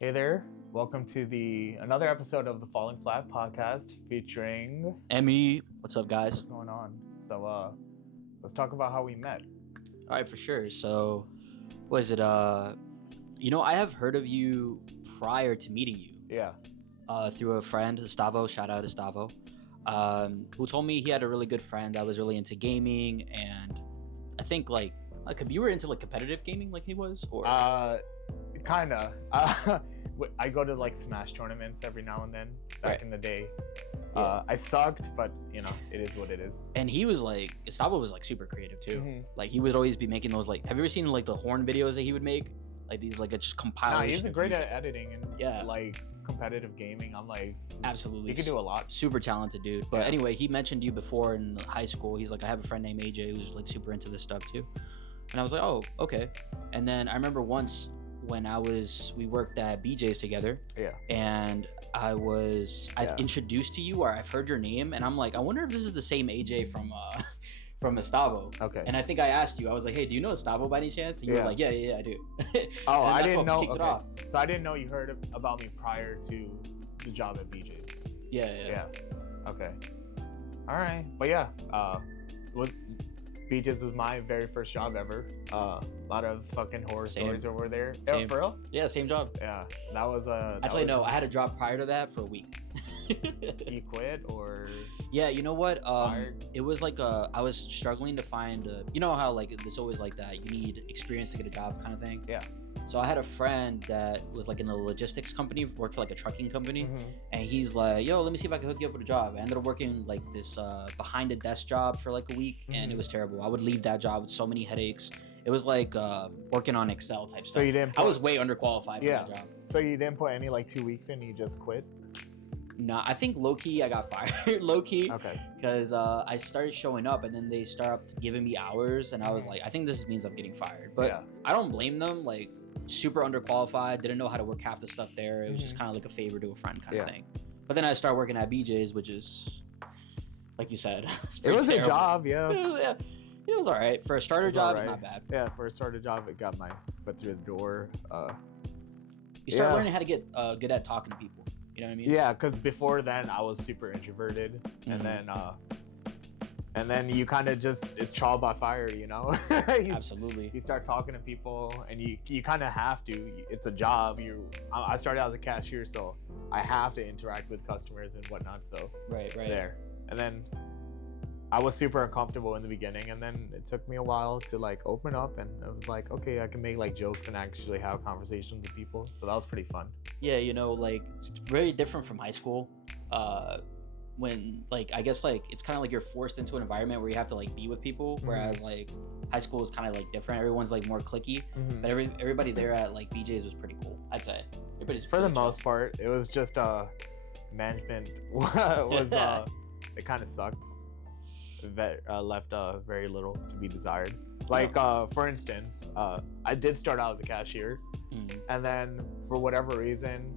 Hey there, welcome to another episode of the Falling Flat podcast featuring Emmy, what's up, guys? what's going on. So let's talk about how we met. All right, for sure. So, was it I have heard of you prior to meeting you. Yeah. Through a friend, Gustavo. Shout out Gustavo. Who told me he had a really good friend that was really into gaming, and I think like you were into like competitive gaming, like he was, or Kinda. I go to like Smash tournaments every now and then. Back in the day, I sucked, but you know it is what it is. And he was like, Gustavo was like super creative too. Mm-hmm. Like he would always be making those like. Have you ever seen like the horn videos that he would make? Like these like just compilation. He's great at editing and like competitive gaming. I'm like, absolutely, he could do a lot. Super talented dude. But anyway, he mentioned you before in high school. He's like, I have a friend named AJ who's like super into this stuff too. And I was like, oh, okay. And then I remember once when we worked at BJ's together. Yeah. And I've introduced to you, or I've heard your name, and I'm like, I wonder if this is the same AJ from Gustavo. Okay. And I think I asked you, I was like, hey, do you know Gustavo by any chance? And you were like, yeah, I do. Oh, I didn't know. Okay. So I didn't know you heard about me prior to the job at BJ's. Yeah. Okay. All right. But yeah, BJ's was my very first job ever. A lot of fucking horror stories over there. Yeah, for real? Yeah, same job. Yeah, that was no, I had a job prior to that for a week. You quit or? Yeah, you know what? It was like I was struggling to find. You know how like it's always like that. You need experience to get a job, kind of thing. Yeah. So I had a friend that was like in a logistics company, worked for like a trucking company, and he's like, yo, let me see if I can hook you up with a job. I ended up working like this behind a desk job for like a week, and it was terrible. I would leave that job with so many headaches. It was like working on Excel type stuff. So you didn't I was way underqualified for that job. So you didn't put any like 2 weeks in, you just quit? No, I think low-key I got fired. Low-key. Okay. Because I started showing up, and then they started giving me hours, and I was like, I think this means I'm getting fired. But I don't blame them. Like, super underqualified, didn't know how to work half the stuff there. It was just kind of like a favor to a friend kind of thing. But then I started working at BJ's, which is, like you said, it was terrible. A job, yeah. It was all right. For a starter job, it's not bad. Yeah, for a starter job, it got my foot through the door. You start learning how to get good at talking to people. You know what I mean? Yeah, because before then, I was super introverted. And then you kind of just, it's trial by fire, you know? Absolutely. You start talking to people, and you kind of have to. It's a job. I started out as a cashier, so I have to interact with customers and whatnot. So right there. And then I was super uncomfortable in the beginning, and then it took me a while to like open up, and I was like, okay, I can make like jokes and actually have conversations with people. So that was pretty fun. Yeah, you know, like it's very different from high school. When like I guess like it's kind of like you're forced into an environment where you have to like be with people, whereas like high school is kind of like different. Everyone's like more cliquey, but everybody there at like BJ's was pretty cool. I'd say everybody's for the most part. It was just management was it kind of sucked. That left very little to be desired. Like for instance, I did start out as a cashier, and then for whatever reason,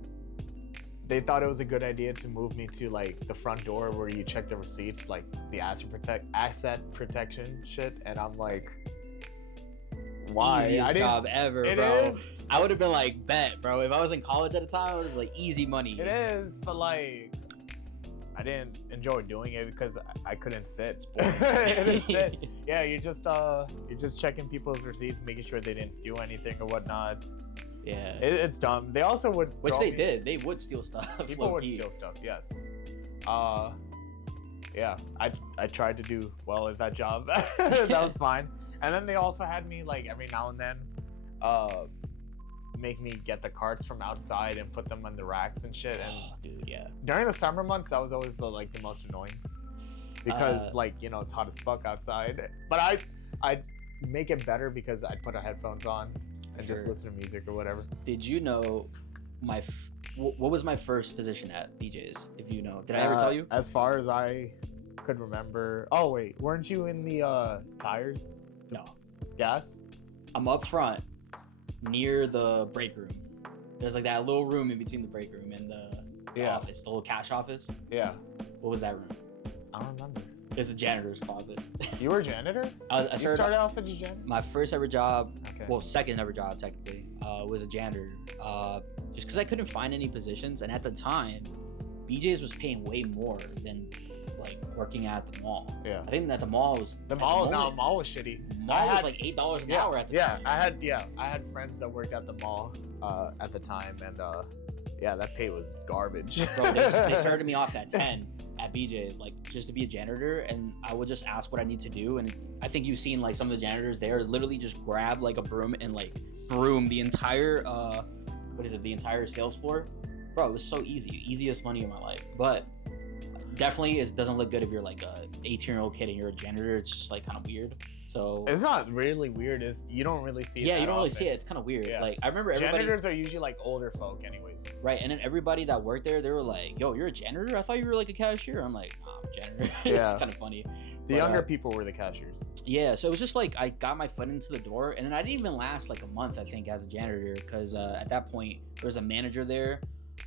they thought it was a good idea to move me to like the front door where you check the receipts, like the asset protection shit, and I'm like, why? Easiest job ever, it bro. Is. I would have been like, bet, bro. If I was in college at the time, I would have been like, easy money. It is, but like, I didn't enjoy doing it because I couldn't sit. Sit. Yeah, you're just checking people's receipts, making sure they didn't steal anything or whatnot. Yeah, it's dumb. They also would, which they did. They would steal stuff. People would steal stuff. Yes. Yeah. I tried to do well at that job. That was fine. And then they also had me like every now and then, make me get the carts from outside and put them on the racks and shit. And dude, yeah. During the summer months, that was always the most annoying because like you know it's hot as fuck outside. But I'd make it better because I'd put our headphones on. And just listen to music or whatever. Did you know what was my first position at BJ's? If you know, did I ever tell you? As far as I could remember. Oh wait, weren't you in the tires? No. Gas? I'm up front, near the break room. There's like that little room in between the break room and the office, the little cash office. Yeah. What was that room? I don't remember. It's a janitor's closet. You were a janitor? I started off as a janitor? My first ever job, well, second ever job technically, was a janitor. just because I couldn't find any positions, and at the time, BJ's was paying way more than like working at the mall. Yeah. I think that the mall was mall was shitty. Mall was like $8 an hour at the time. I had friends that worked at the mall at the time, and that pay was garbage. Bro, they started me off at 10 at BJ's, like just to be a janitor, and I would just ask what I need to do. And I think you've seen like some of the janitors there literally just grab like a broom and like broom the entire the entire sales floor. Bro, it was so easiest money in my life. But definitely it doesn't look good if you're like a 18-year-old kid and you're a janitor. It's just like kind of weird. So it's not really weird. You don't really see it. Yeah, you don't really see it. It's kind of weird. Yeah. Like I remember janitors are usually like older folk, anyways. Right, and then everybody that worked there, they were like, "Yo, you're a janitor? I thought you were like a cashier." I'm like, "Nah, I'm a janitor." Yeah. It's kind of funny. The younger people were the cashiers. Yeah, so it was just like I got my foot into the door, and then I didn't even last like a month, I think, as a janitor, because at that point there was a manager there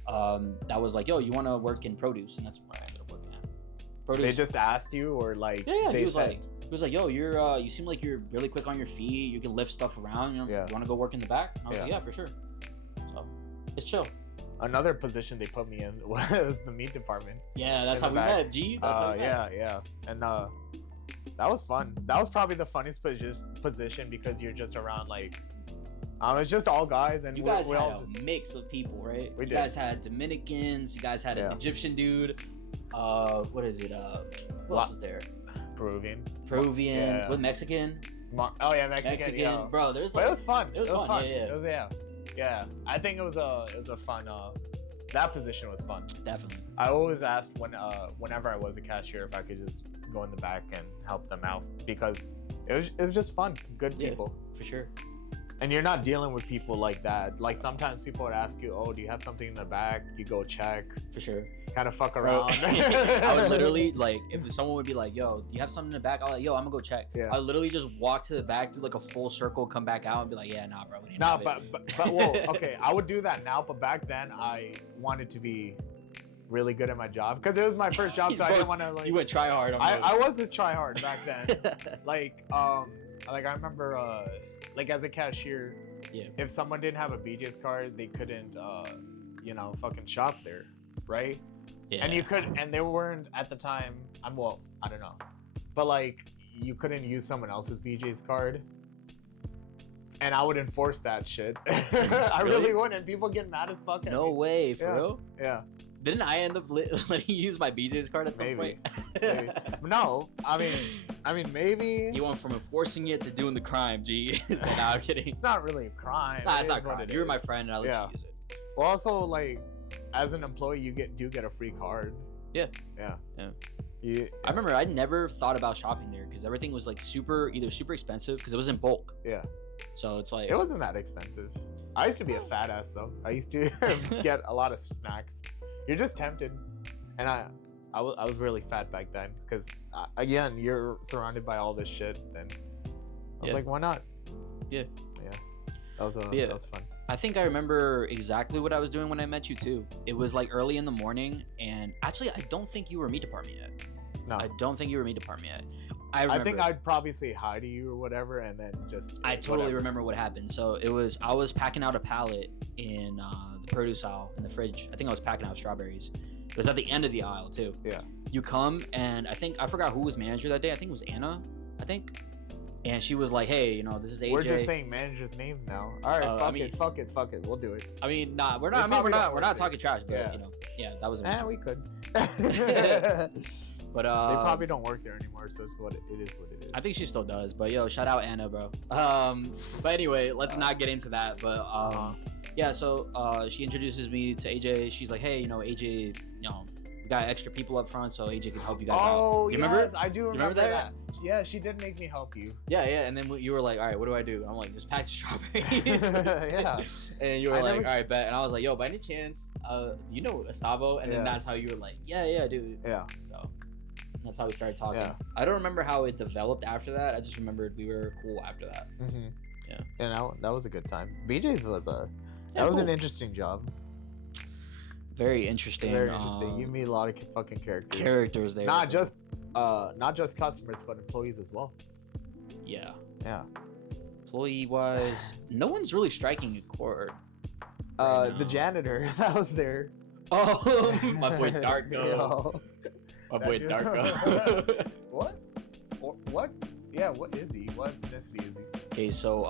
that was like, "Yo, you want to work in produce?" And that's where I ended up working at. Produce. They just asked you, or like he was like, "Yo, you're you seem like you're really quick on your feet. You can lift stuff around. You know, you want to go work in the back?" And I was like, "Yeah, for sure." So it's chill. Another position they put me in was the meat department. Yeah, that's how we met, G. That's how we met. Yeah. And that was fun. That was probably the funniest position because you're just around like, it's just all guys, and you guys we had all a mix of people, right? We did. You guys had Dominicans. You guys had an Egyptian dude. What is it? What else was there? Peruvian. Yeah. What, Mexican? Mexican. Yeah. Bro, there's. But it was fun. It was fun. Yeah. It was, yeah. I think it was a fun. That position was fun. Definitely. I always asked whenever I was a cashier if I could just go in the back and help them out because it was just fun. Good people. For sure. And you're not dealing with people like that. Like sometimes people would ask you, "Oh, do you have something in the back?" You go check. For sure. Kind of fuck around. I would literally like if someone would be like, "Yo, do you have something in the back?" I'm like, "Yo, I'm gonna go check." Yeah. I would literally just walk to the back, do like a full circle, come back out, and be like, "Yeah, nah, bro, we need to but well, okay, I would do that now, but back then I wanted to be really good at my job because it was my first job, so I didn't want to like. You would try hard. I was a try hard back then. like I remember like as a cashier, if someone didn't have a BJ's card, they couldn't fucking shop there, right? Yeah. And they weren't at the time. I don't know, but like you couldn't use someone else's BJ's card, and I would enforce that shit. I really would, and people get mad as fuck. No way, for real? Yeah. Didn't I end up letting you use my BJ's card at some point? Maybe. No, I mean maybe. You went from enforcing it to doing the crime, G. No, I'm kidding. It's not really a crime. Nah, it's not a crime. You were my friend, and I let you use it. Well, also like, as an employee, you do get a free card. Yeah. Yeah. I remember I never thought about shopping there because everything was like either super expensive because it was in bulk. Yeah. So it's like it wasn't that expensive. I used to be a fat ass though. I used to get a lot of snacks. You're just tempted, and I was really fat back then because again you're surrounded by all this shit. Then I was like, why not? Yeah. That was fun. I think I remember exactly what I was doing when I met you too. It was like early in the morning, and actually I don't think you were meat department yet. No, I don't think you were meat department yet. I think I'd probably say hi to you or whatever, and then just. I totally remember what happened. So I was packing out a pallet in the produce aisle in the fridge. I think I was packing out strawberries. It was at the end of the aisle too. Yeah. You come, and I forgot who was manager that day. I think it was Anna. And she was like, "Hey, this is AJ." We're just saying managers' names now. All right, fuck it. We'll do it. I mean, nah, we're not. We're not talking trash, but that was. We could. But they probably don't work there anymore, so it's what it is. I think she still does, but yo, shout out Anna, bro. But anyway, let's not get into that. But yeah, so she introduces me to AJ. She's like, "Hey, AJ, we got extra people up front, so AJ can help you guys out." Oh, you remember? I do remember that. Yeah, she did make me help you. Yeah, and then you were like, "All right, what do I do?" I'm like, "Just pack strawberries." Yeah. And you were like, "All right, bet." And I was like, "Yo, by any chance, do you know Gustavo?" And then that's how you were like, "Yeah, dude." Yeah. So that's how we started talking. Yeah. I don't remember how it developed after that. I just remembered we were cool after that. Mm-hmm. Yeah. And that was a good time. BJ's was an interesting job. Very interesting. Very interesting. You meet a lot of fucking characters. Characters there. Not just customers, but employees as well. Yeah. Yeah. Employee wise, no one's really striking a chord. right the now. janitor that was there. Oh, my boy Darko. Yo. My boy That dude- Darko. What? What? Yeah, what is he? What ethnicity is he? Okay, so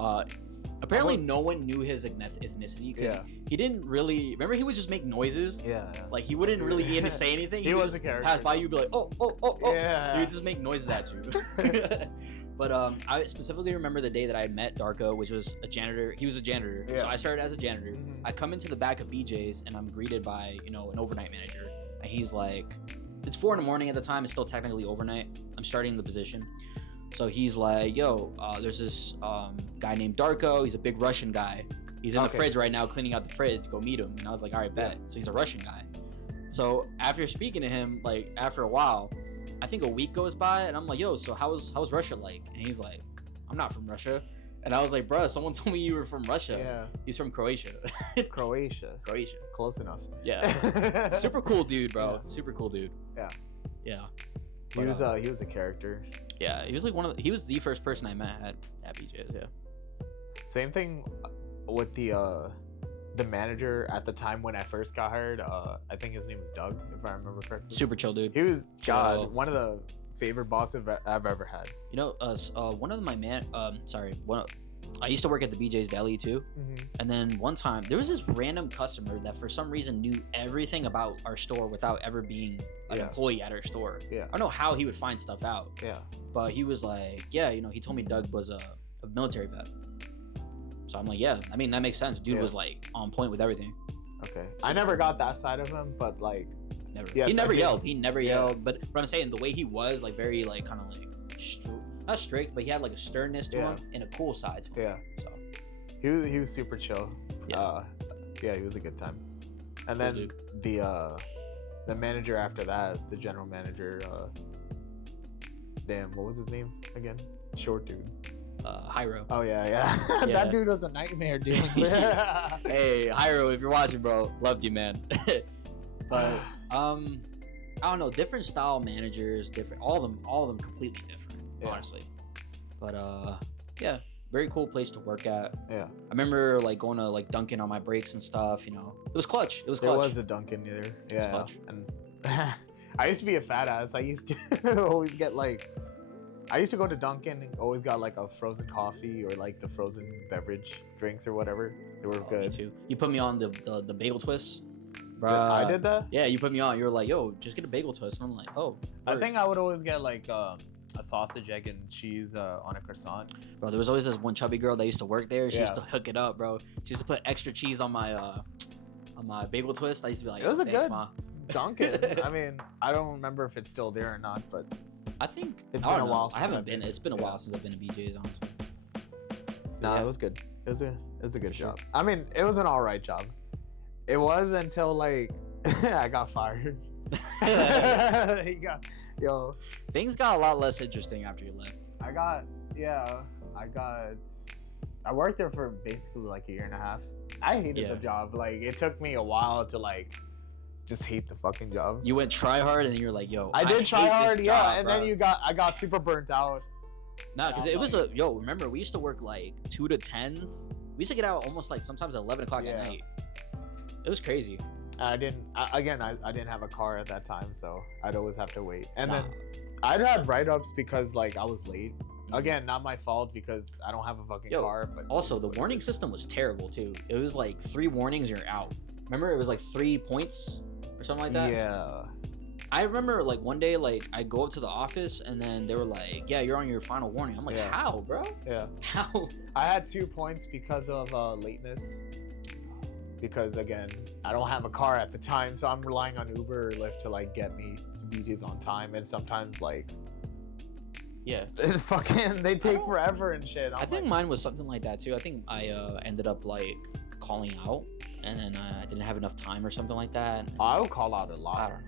apparently was- no one knew his ethnicity because Yeah. he didn't really. Remember, he would just make noises. Yeah. Like he wouldn't really even say anything. He would was just a character, pass by though. you, be like, oh, oh, oh, oh. Yeah. He would just make noises at you. But I specifically remember the day that I met Darko, which was a janitor. He was a janitor, so Yeah. I started as a janitor. Mhm. I come into the back of BJ's and I'm greeted by an overnight manager, and he's like, it's 4 a.m. at the time. It's still technically overnight. I'm starting the position. So he's like, yo, there's this guy named Darko. He's a big Russian guy. He's in the Okay. fridge right now, cleaning out the fridge. Go meet him. And I was like, all right, bet. So he's a Russian guy. So after speaking to him, like after a while, I think a week goes by, and I'm like, yo, so how's Russia like? And he's like, I'm not from Russia. And I was like, bruh, someone told me you were from Russia. Yeah. He's from Croatia. Croatia. Croatia. Close enough. Yeah. Super cool dude, bro. Yeah. Super cool dude. Yeah. Yeah. He was a character. Yeah, he was like he was the first person I met at BJ's, yeah. Same thing with the manager at the time when I first got hired. I think his name was Doug, if I remember correctly. Super chill dude. He was Chill. one of the favorite bosses I've ever had. You know, one of my I used to work at the BJ's Deli too. Mm-hmm. And then one time there was this random customer that for some reason knew everything about our store without ever being an Yeah. employee at our store. Yeah. I don't know how he would find stuff out, Yeah. but he was like, yeah, he told me Doug was a military vet. So I'm like, yeah, I mean, that makes sense. Dude Yeah. was like on point with everything. Okay. I never got that side of him, but like, Never. Yes, he never I did. yelled. He never Yeah. yelled. But I'm saying the way he was, like very like kind of like not strict, but he had like a sternness to Yeah. him and a cool side to him. yeah, So he was super chill. Yeah. Yeah, he was a good time. And Cool then dude. the manager after that, the general manager, damn, what was his name again? Short dude. Hyro. Oh yeah, yeah. Yeah. That dude was a nightmare dealing with. Hey, Hyro, if you're watching, bro, loved you, man. But I don't know, different style managers, different, all of them completely different, Yeah. honestly. But yeah, very cool place to work at. Yeah. I remember like going to like Dunkin' on my breaks and stuff. It was clutch. It was There clutch. was a Dunkin' there. Yeah. clutch. And I used to be a fat ass. I used to always get like, I used to go to Dunkin' and always got like a frozen coffee or like the frozen beverage drinks or whatever. They were Oh, me good. too. You put me on the bagel twist, bro. I did that. Yeah, you put me on. You were like, yo, just get a bagel twist, and I'm like, oh. I word. think I would always get like a sausage, egg, and cheese on a croissant. Bro, there was always this one chubby girl that used to work there. She used to Yeah. hook it up, bro. She used to put extra cheese on my bagel twist. I used to be like, It was "Oh, a thanks, good Ma." Dunkin'. I mean, I don't remember if it's still there or not, but I think It's I been don't a know. while I since haven't I've been. been. It's been a Yeah. while since I've been to BJ's, honestly. no, Yeah. it was good. It was a good For sure. job. I mean, it was an all right job. It was until like I got fired. He got, yo, Things got a lot less interesting after you left. I worked there for basically like a year and a half. I hated Yeah. the job. Like it took me a while to like just hate the fucking job. You went try hard, and then you're like, yo, I did try hate this hard, yeah, job, and bro. then I got super burnt out. Nah, because I'm it was remember, we used to work like 2 to 10s. We used to get out almost like sometimes at 11 o'clock Yeah. at night. It was crazy. I didn't have a car at that time, so I'd always have to wait. And Nah. then I'd had write-ups because like I was late. Mhm. Again, not my fault because I don't have a fucking Yo, car. But Also, it's the what it warning is. system was terrible too. It was like 3 warnings, you're out. Remember, it was like 3 points or something like that. Yeah. I remember like one day, like I go up to the office and then they were like, "Yeah, you're on your final warning." I'm like, Yeah. "How, bro? Yeah. How?" I had 2 points because of lateness. Because again, I don't have a car at the time, so I'm relying on Uber or Lyft to like get me to BJ's on time, and sometimes like Yeah, fucking they take don't- forever and shit. I think mine was something like that too. I think I ended up like calling out, and then I didn't have enough time or something like that. I would call out a lot. I don't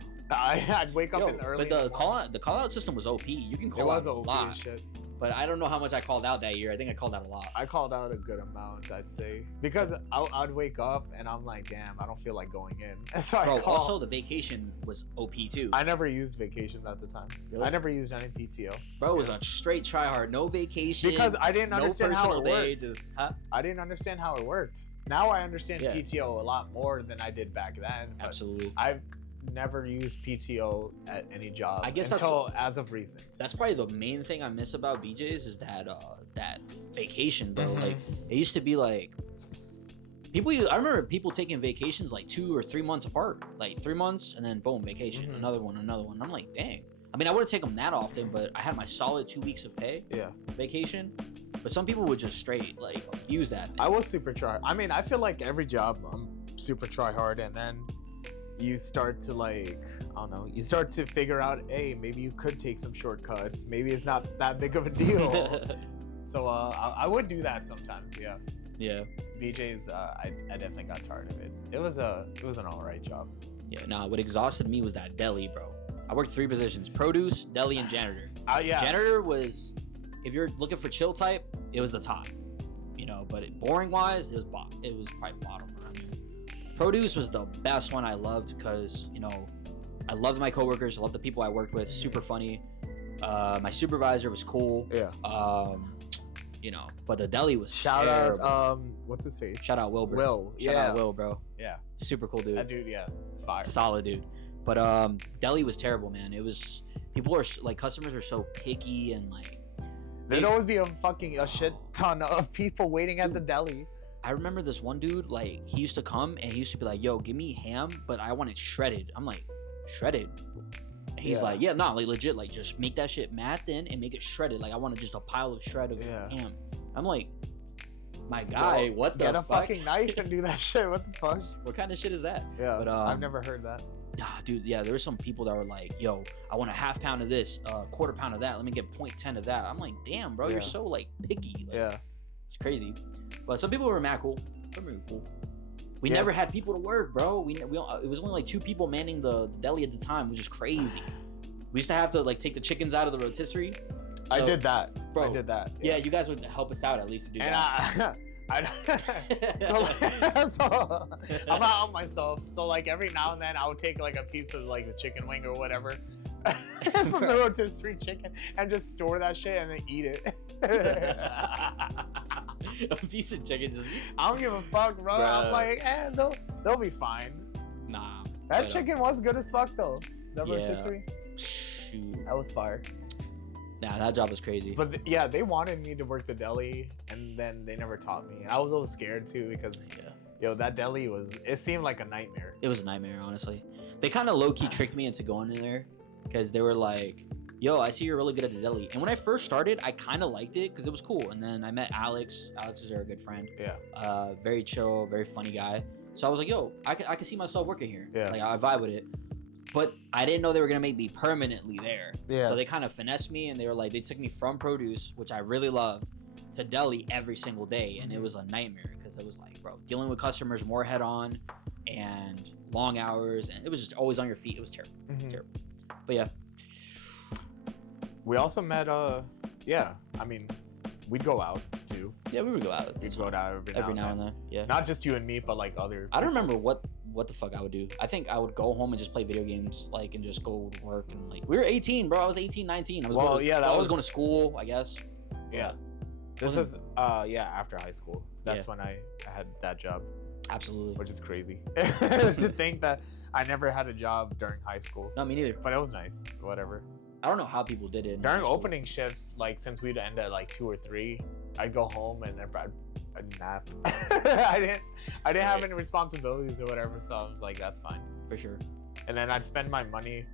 know. I'd wake up Yo, in early. but in the morning. call out system was OP. You can It call out was a OP lot, as shit. but I don't know how much I called out that year. I think I called out a lot. I called out a good amount, I'd say, because I'd wake up and I'm like, damn, I don't feel like going in. So Bro, I call. also the vacation was OP too. I never used vacation at the time. Really? I never used any PTO Bro, it was a straight try hard, no vacation. because I didn't no understand how personal it day. worked. Just I didn't understand how it worked. now I understand Yeah. PTO a lot more than I did back then. But Absolutely. I've never used PTO at any job. I guess until as of recent. That's probably the main thing I miss about BJ's is that that vacation, bro. Mhm. Like it used to be like I remember people taking vacations like 2 or 3 months apart, like 3 months and then boom, vacation, Mhm. another one. I'm like, dang. I mean, I wouldn't take them that often, but I had my solid 2 weeks of pay Yeah. vacation. But some people would just straight like use that thing. I was super try. I mean, I feel like every job I'm super try hard, and then you start to like, I don't know, you start to figure out, hey, maybe you could take some shortcuts. Maybe it's not that big of a deal. So I would do that sometimes. Yeah. Yeah. BJ's, I definitely got tired of it. It was an alright job. Yeah. Nah, what exhausted me was that deli, bro. I worked 3 positions: produce, deli, and janitor. Yeah. Janitor was, if you're looking for chill type, it was the top, you know. But boring wise, it was probably bottom. I mean, produce was the best one I loved because, you know, I loved my coworkers, I loved the people I worked with, super funny. My supervisor was cool. Yeah. You know, but the deli was Shout terrible. out, what's his face? Shout out Wilbur. Will. Shout Yeah. out Will, bro. Yeah. Super cool dude. That dude, yeah. Fire. Solid dude. But deli was terrible, man. It was, people are like, customers are so picky and like There'd always be a shit ton of people waiting at the deli. I remember this one dude, like, he used to come and he used to be like, yo, give me ham, but I want it shredded. I'm like, shredded? And he's Yeah. like, yeah, no, like, legit, like, just make that shit matte thin and make it shredded. Like, I want just a pile of shred of ham. I'm like, my guy, what the Get a fuck? fucking knife and do that shit. What the fuck? What kind of shit is that? Yeah, But, I've never heard that. Nah, dude, yeah, there were some people that were like, yo, I want a half pound of this, quarter pound of that. Let me get 0.10 of that. I'm like, damn, bro, Yeah. you're so, like, picky. Like, Yeah. it's crazy. But some people were mad cool. Some people were cool. We Yeah. never had people to work, bro. It was only like 2 people manning the deli at the time, which is crazy. We used to have to like take the chickens out of the rotisserie. I So, did that. bro. I did that. Yeah, you guys would help us out at least to do And that. so I'm out on myself. So like every now and then I would take like a piece of like the chicken wing or whatever from the rotisserie chicken and just store that shit and then eat it. A piece of chicken just. I don't give a fuck, bro. I'm like, they'll be fine. Nah. That but, chicken was good as fuck though. The Yeah. rotisserie. Shoot. That was fire. Nah, that job was crazy. But yeah, they wanted me to work the deli, and then they never taught me. I was always scared too because, yeah. yo, that deli it seemed like a nightmare. It was a nightmare, honestly. They kind of low-key tricked me into going in there because they were like, yo, I see you're really good at the deli. And when I first started, I kind of liked it because it was cool. And then I met Alex. Alex is our good friend. Yeah. Very chill, very funny guy. So I was like, yo, I can see myself working here. Yeah. Like, I vibe with it. But I didn't know they were going to make me permanently there. Yeah. So they kind of finessed me, and they were like, they took me from produce, which I really loved, to deli every single day. And it was a nightmare because it was like, bro, dealing with customers more head on and long hours. And it was just always on your feet. It was terrible. Mhm. Terrible. But yeah. We also met. Yeah. I mean, we'd go out too. Yeah, we would go out. We'd go out Every now and then. Yeah. Not just you and me, but like other. I don't remember what the fuck I would do. I think I would go home and just play video games, like, and just go to work. And like, we were 18, bro. I was 18, 19. I was Well, going to, yeah, that I was was- going to school, I guess. Yeah. This Wasn't- is after high school. That's when I had that job, Absolutely. which is crazy to think that I never had a job during high school. No, me neither. But it was nice. Whatever. I don't know how people did it. in During high school. opening shifts, like since we'd end at like 2 or 3, I'd go home and I'd nap. I didn't have any responsibilities or whatever, so I was like, that's fine. For sure. And then I'd spend my money.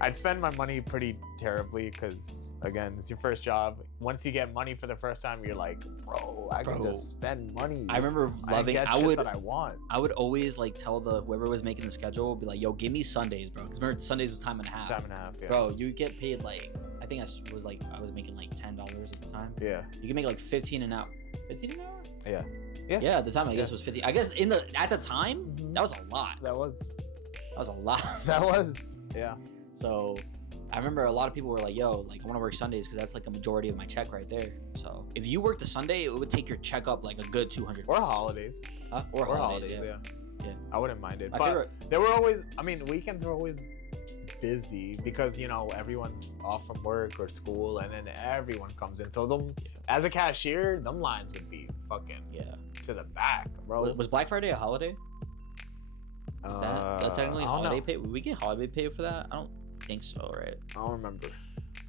I'd spend my money pretty terribly because, again, it's your first job. Once you get money for the first time, you're like, bro, I can Bro. just spend money. I remember loving. get I shit would. that I want. I would always like tell whoever was making the schedule, be like, "Yo, give me Sundays, bro." Because remember, Sundays was time and a half. Time and a half, yeah. Bro, you get paid like, I think I was making like $10 at the time. Yeah. You can make like 15 an hour. 15 an hour? Yeah. Yeah, at the time I guess it was 50. I guess at the time Mhm. that was a lot. That was. That was a lot. That was. Yeah. So I remember a lot of people were like, yo, like I want to work Sundays because that's like a majority of my check right there. So if you worked the Sunday, it would take your check up like a good 200. Or holidays. Or holidays, yeah. Yeah. I wouldn't mind it. My But favorite. they were always. I mean, weekends were always busy because everyone's off from work or school, and then everyone comes in. So as a cashier, them lines would be fucking to the back, bro. Was Black Friday a holiday? Is that technically holiday pay? Would we get holiday pay for that? I don't think so, right? I don't remember.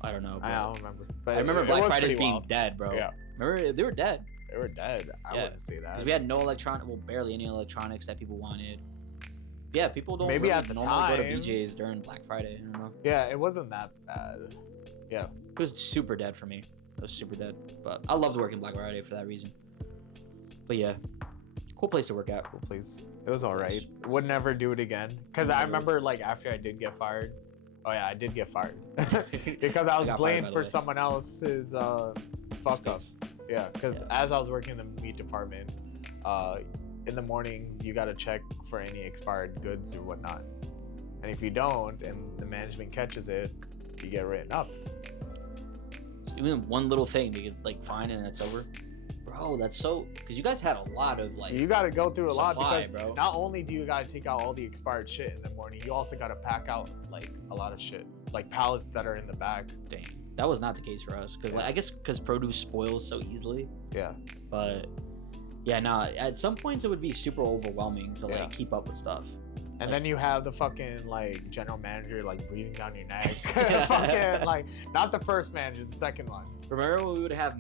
I don't know, bro. I don't remember. But I remember Black Fridays being dead, bro. Yeah. Remember they were dead. They were dead. I wouldn't say that. Because we had barely any electronics that people wanted. Yeah, people don't Maybe really at the normally go to time. BJ's during Black Friday. I don't know. Yeah, it wasn't that bad. Yeah. It was super dead for me. It was super dead. But I loved working Black Friday for that reason. But yeah, cool place to work at. Cool place. It was all right. Would never do it again. Because I remember, like, after I did get fired. Oh, yeah, I did get fired. Because I was blamed for someone else's fuck ups. Yeah, because as I was working in the meat department, in the mornings, you got to check for any expired goods or whatnot. And if you don't, and the management catches it, you get written up. Even one little thing, they could, like, fine and it's over. Bro, that's so... Because you guys had a lot of, like... You got to go through a lot because bro. Not only do you got to take out all the expired shit in the morning, you also got to pack out, like, a lot of shit. Like, pallets that are in the back. Dang. That was not the case for us. Because, like, I guess because produce spoils so easily. Yeah. But, yeah, no, at some points it would be super overwhelming to, like, keep up with stuff. And then you have the fucking, like, general manager, like, breathing down your neck. Fucking, like, not the first manager, the second one. Remember when we would have,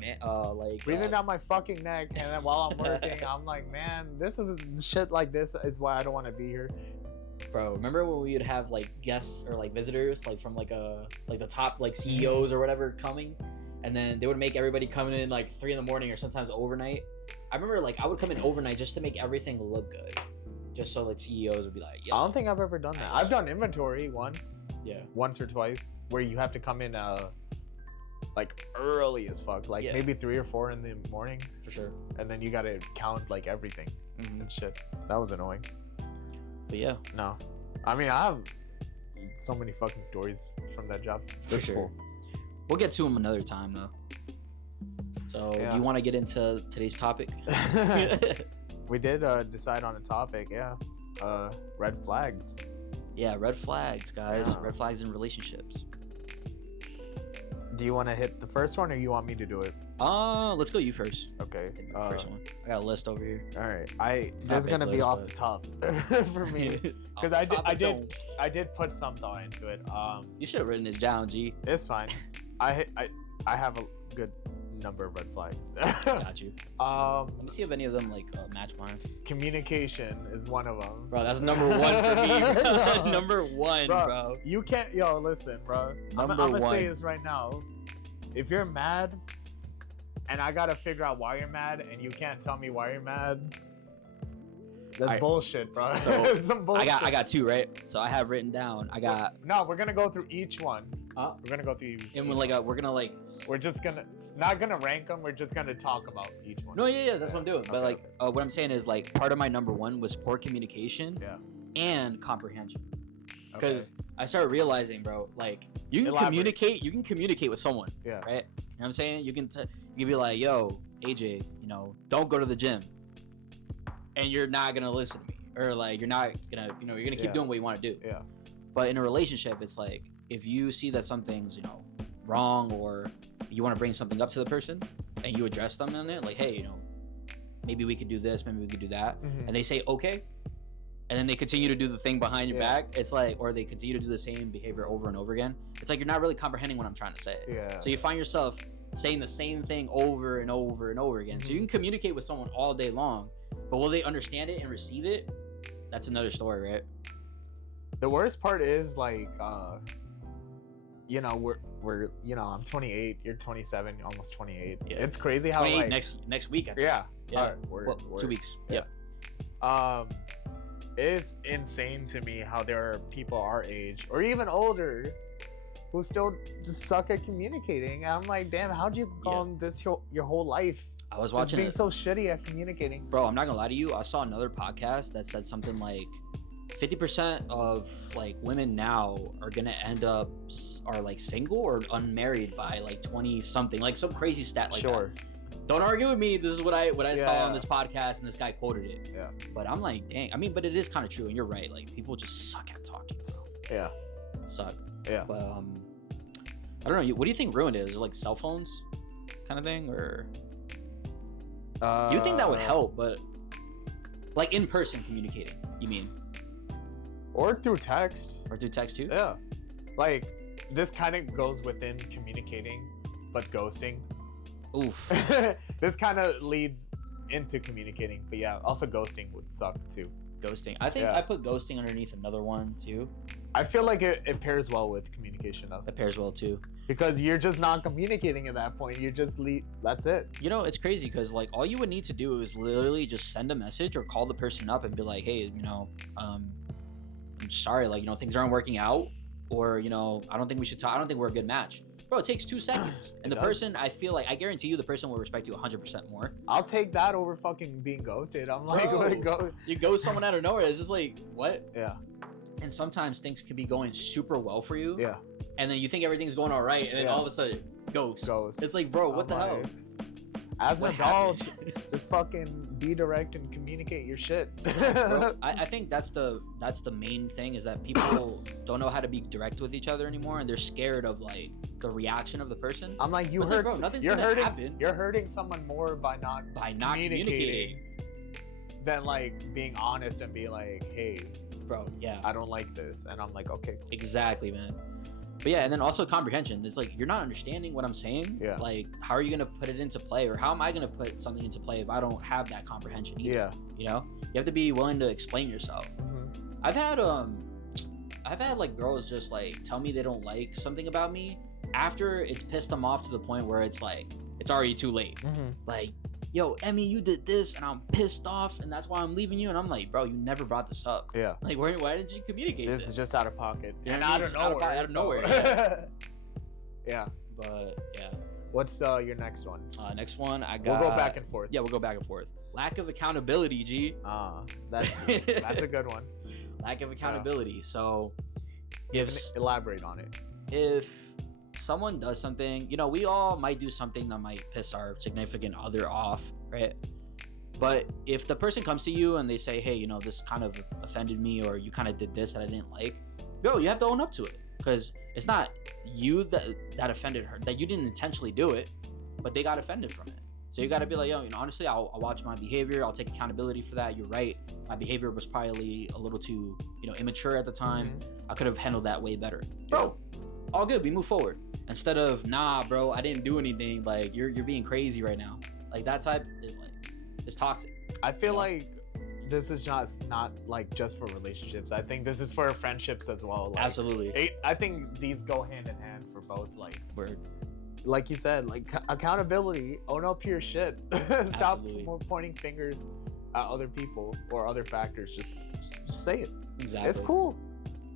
like... breathing down my fucking neck, and then while I'm working, I'm like, man, this is shit like this is why I don't want to be here. Bro, remember when we would have, like, guests or, like, visitors, like, from, like, the top, like, CEOs or whatever coming, and then they would make everybody come in, like, 3 in the morning or sometimes overnight. I remember, like, I would come in overnight just to make everything look good. Just so, like, CEOs would be like, yeah. I don't think I've ever done that. I've done inventory once. Yeah. Once or twice, where you have to come in, like, early as fuck. Like, maybe 3 or 4 in the morning. For sure. And then you gotta count, like, everything and shit. That was annoying. But yeah. No. I mean, I have so many fucking stories from that job. For sure. Cool. We'll get to them another time, though. So, you want to get into today's topic? We did decide on a topic, yeah. Red flags. Yeah, red flags, guys. Yeah. Red flags in relationships. Do you want to hit the first one, or you want me to do it? Let's go you first. Okay. First one. I got a list over here. All right. This is gonna be off the top for me because I did put some thought into it. You should have written this down, G. It's fine. I have a good number of red flags. Got you. Let me see if any of them, like, match mine. Communication is one of them. Bro, that's number 1 for me. Bro. Number 1, bro. You can't. Listen, bro. I'm gonna say this right now. If you're mad, and I gotta figure out why you're mad, and you can't tell me why you're mad, that's bullshit, bro. So some bullshit. I got 2, right? So I have written down. I got. No, we're gonna go through each one. We're gonna go through. And we're gonna like. We're just gonna not gonna rank them. We're just gonna talk about each one. No, yeah, that's what I'm doing. But what I'm saying is, like, part of my number 1 was poor communication. Yeah. And comprehension. Because I started realizing, bro, like, you can communicate with someone. Yeah. Right. You know what I'm saying? You can be like, yo, AJ, don't go to the gym, and you're not gonna listen to me, or like you're not gonna, you're gonna keep doing what you want to do. Yeah. But in a relationship, it's like, if you see that something's wrong, or you want to bring something up to the person and you address them on it, like, hey, maybe we could do this, maybe we could do that, and they say okay, and then they continue to do the thing behind your back, it's like, or they continue to do the same behavior over and over again, it's like you're not really comprehending what I'm trying to say. Yeah. So you find yourself saying the same thing over and over and over again. So you can communicate with someone all day long, but will they understand it and receive it? That's another story, right? The worst part is, like, we're I'm 28, you're 27, you're almost 28. Yeah. It's crazy how, 28 next week. Yeah. Yeah. We're 2 weeks. Yeah. It's insane to me how there are people our age or even older who still just suck at communicating. And I'm like, damn, how'd you go this your whole life? I was watching being so shitty at communicating. Bro, I'm not gonna lie to you. I saw another podcast that said something like 50% of, like, women now are gonna end up are like single or unmarried by like 20 something, like some crazy stat like that. Don't argue with me. This is what I saw on this podcast, and this guy quoted it. Yeah. But I'm like, dang. I mean, but it is kind of true, and you're right. Like, people just suck at talking, bro. Yeah. suck. Yeah. But I don't know. What do you think ruined it? Is it like cell phones, kind of thing, or you think that would help? But like in person communicating, you mean? Or through text. Or through text too? Yeah. Like this kind of goes within communicating, but ghosting. Oof. This kind of leads into communicating, but yeah, also ghosting would suck too. Ghosting. I think I put ghosting underneath another one too. I feel like it pairs well with communication though. It pairs well too. Because you're just not communicating at that point. You just leave. That's it. You know, it's crazy because like all you would need to do is literally just send a message or call the person up and be like, hey, you know, I'm sorry, like, you know, things aren't working out, or, you know, I don't think we should talk. I don't think we're a good match. Bro, it takes 2 seconds. And the person, I feel like, I guarantee you the person will respect you 100% more. I'll take that over fucking being ghosted. I'm like, bro, you ghost someone out of nowhere. It's just like, what? Yeah. And sometimes things can be going super well for you. Yeah. And then you think everything's going all right. And then all of a sudden, ghost. It's like, bro, what the hell? As an adult, just fucking be direct and communicate your shit. Bro, I think that's the main thing, is that people don't know how to be direct with each other anymore, and they're scared of like the reaction of the person. I'm like, you're hurting someone more by not communicating than like being honest and be like, hey, bro, yeah, I don't like this, and I'm like, okay, exactly, man. But yeah, and then also comprehension. It's like, you're not understanding what I'm saying. Yeah. Like, how are you gonna put it into play, or how am I gonna put something into play if I don't have that comprehension either? Yeah. You know, you have to be willing to explain yourself. Mm-hmm. I've had like girls just like tell me they don't like something about me after it's pissed them off to the point where it's like it's already too late. Mm-hmm. Like, yo, Emmy, you did this and I'm pissed off and that's why I'm leaving you. And I'm like, bro, you never brought this up. Yeah. Like, why didn't you communicate this? This is just out of pocket. Yeah, and out of nowhere. Yeah. Yeah. But yeah. What's your next one? Next one, I got. We'll go back and forth. Yeah, we'll go back and forth. Lack of accountability, G. That's a good one. Lack of accountability. Yeah. So, elaborate on it. If someone does something, you know, we all might do something that might piss our significant other off, right? But if the person comes to you and they say, hey, you know, this kind of offended me, or you kind of did this that I didn't like, yo, you have to own up to it, because it's not you that offended her, that you didn't intentionally do it, but they got offended from it. So you got to be like, yo, you know, honestly, I'll watch my behavior. I'll take accountability for that. You're right. My behavior was probably a little too, you know, immature at the time. Mm-hmm. I could have handled that way better. Bro, all good. We move forward. Instead of, nah, bro, I didn't do anything. Like, you're being crazy right now. Like, that type is like, it's toxic. I feel like this is not like just for relationships. I think this is for friendships as well. Like, absolutely. I think these go hand in hand for both. Like, word. Like you said, like accountability, own up to your shit. Stop pointing fingers at other people or other factors. Just say it. Exactly. It's cool.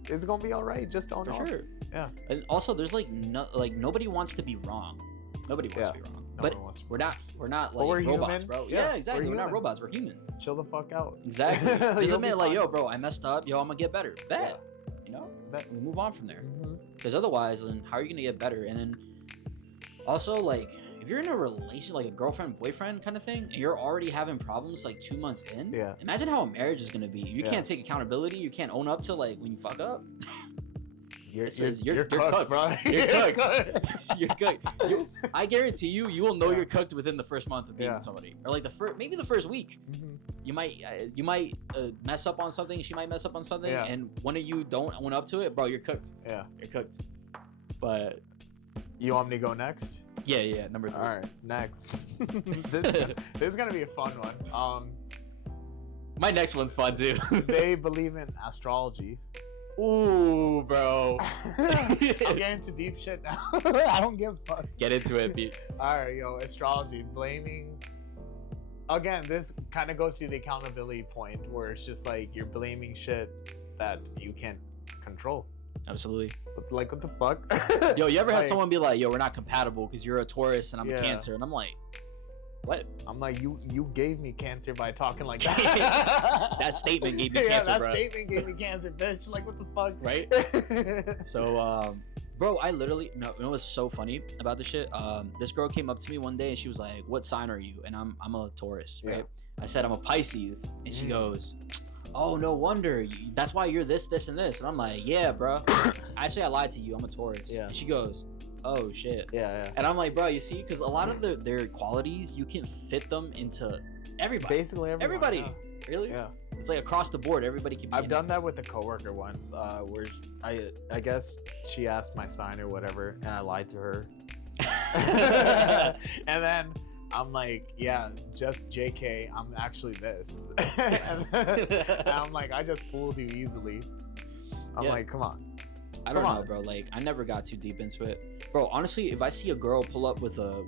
It's gonna be all right. Just own up. For sure. Yeah. And also, there's like nobody wants to be wrong. Nobody wants to be wrong. But we're not like robots, human. Bro. Yeah, exactly. We're not robots. We're human. Chill the fuck out. Exactly. Just admit, like, yo, bro, I messed up. Yo, I'm gonna get better. Bet. Yeah. You know. Bet. We move on from there. Because otherwise, then how are you gonna get better? And then also, like, if you're in a relationship, like a girlfriend boyfriend kind of thing, and you're already having problems like 2 months in, imagine how a marriage is gonna be. You can't take accountability. You can't own up to like when you fuck up. You're cooked, bro. You're cooked. You're cooked. I guarantee you will know you're cooked within the first month of being with somebody, or like maybe the first week. You might mess up on something. She might mess up on something, and one of you don't own up to it, bro. You're cooked. Yeah, you're cooked. But you want me to go next? Yeah. Number 3. All right, next. this is gonna be a fun one. My next one's fun too. They believe in astrology. Ooh, bro. I'm getting into deep shit now. I don't give a fuck. Get into it, Pete. All right, yo, astrology, blaming. Again, this kind of goes to the accountability point where it's just like you're blaming shit that you can't control. Absolutely. Like, what the fuck? Yo, you ever have someone be like, yo, we're not compatible because you're a Taurus and I'm a Cancer? And I'm like, what? I'm like, you gave me cancer by talking like that. That statement gave me cancer, bro. That statement gave me cancer, bitch. Like, what the fuck? Right? So, bro, I literally, you know what's so funny about this shit? This girl came up to me one day and she was like, what sign are you? And I'm a Taurus, right? I said, I'm a Pisces. And she goes, oh, no wonder. That's why you're this, this, and this. And I'm like, yeah, bro. Actually, I lied to you. I'm a Taurus. Yeah. And she goes, oh, shit. Yeah. And I'm like, bro, you see? Because a lot of their qualities, you can fit them into everybody. Basically everybody. Everybody. Really? Yeah. It's like across the board. Everybody can be I've in done that with a coworker once, where I guess she asked my sign or whatever, and I lied to her. And then I'm like, yeah, just JK, I'm actually this. And I'm like, I just fooled you easily. I'm like, come on. I don't know, bro. Like, I never got too deep into it, bro. Honestly, if I see a girl pull up with a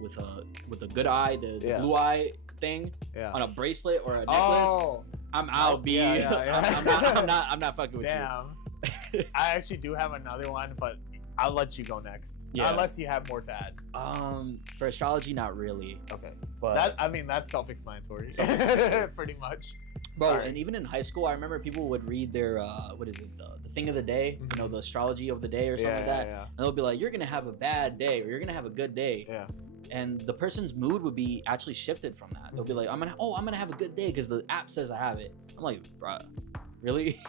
good eye, the blue eye thing on a bracelet or a necklace, I'm out, B. I'm not fucking with you. I actually do have another one, but I'll let you go next. Yeah. Unless you have more to add. For astrology, not really. Okay. But that's self-explanatory. Pretty much. Bro, and even in high school, I remember people would read their what is it, the thing of the day, you know, the astrology of the day or something like that. Yeah. And they'll be like, you're gonna have a bad day or you're gonna have a good day. Yeah. And the person's mood would be actually shifted from that. They'll be like, I'm gonna have a good day because the app says I have it. I'm like, bruh, really?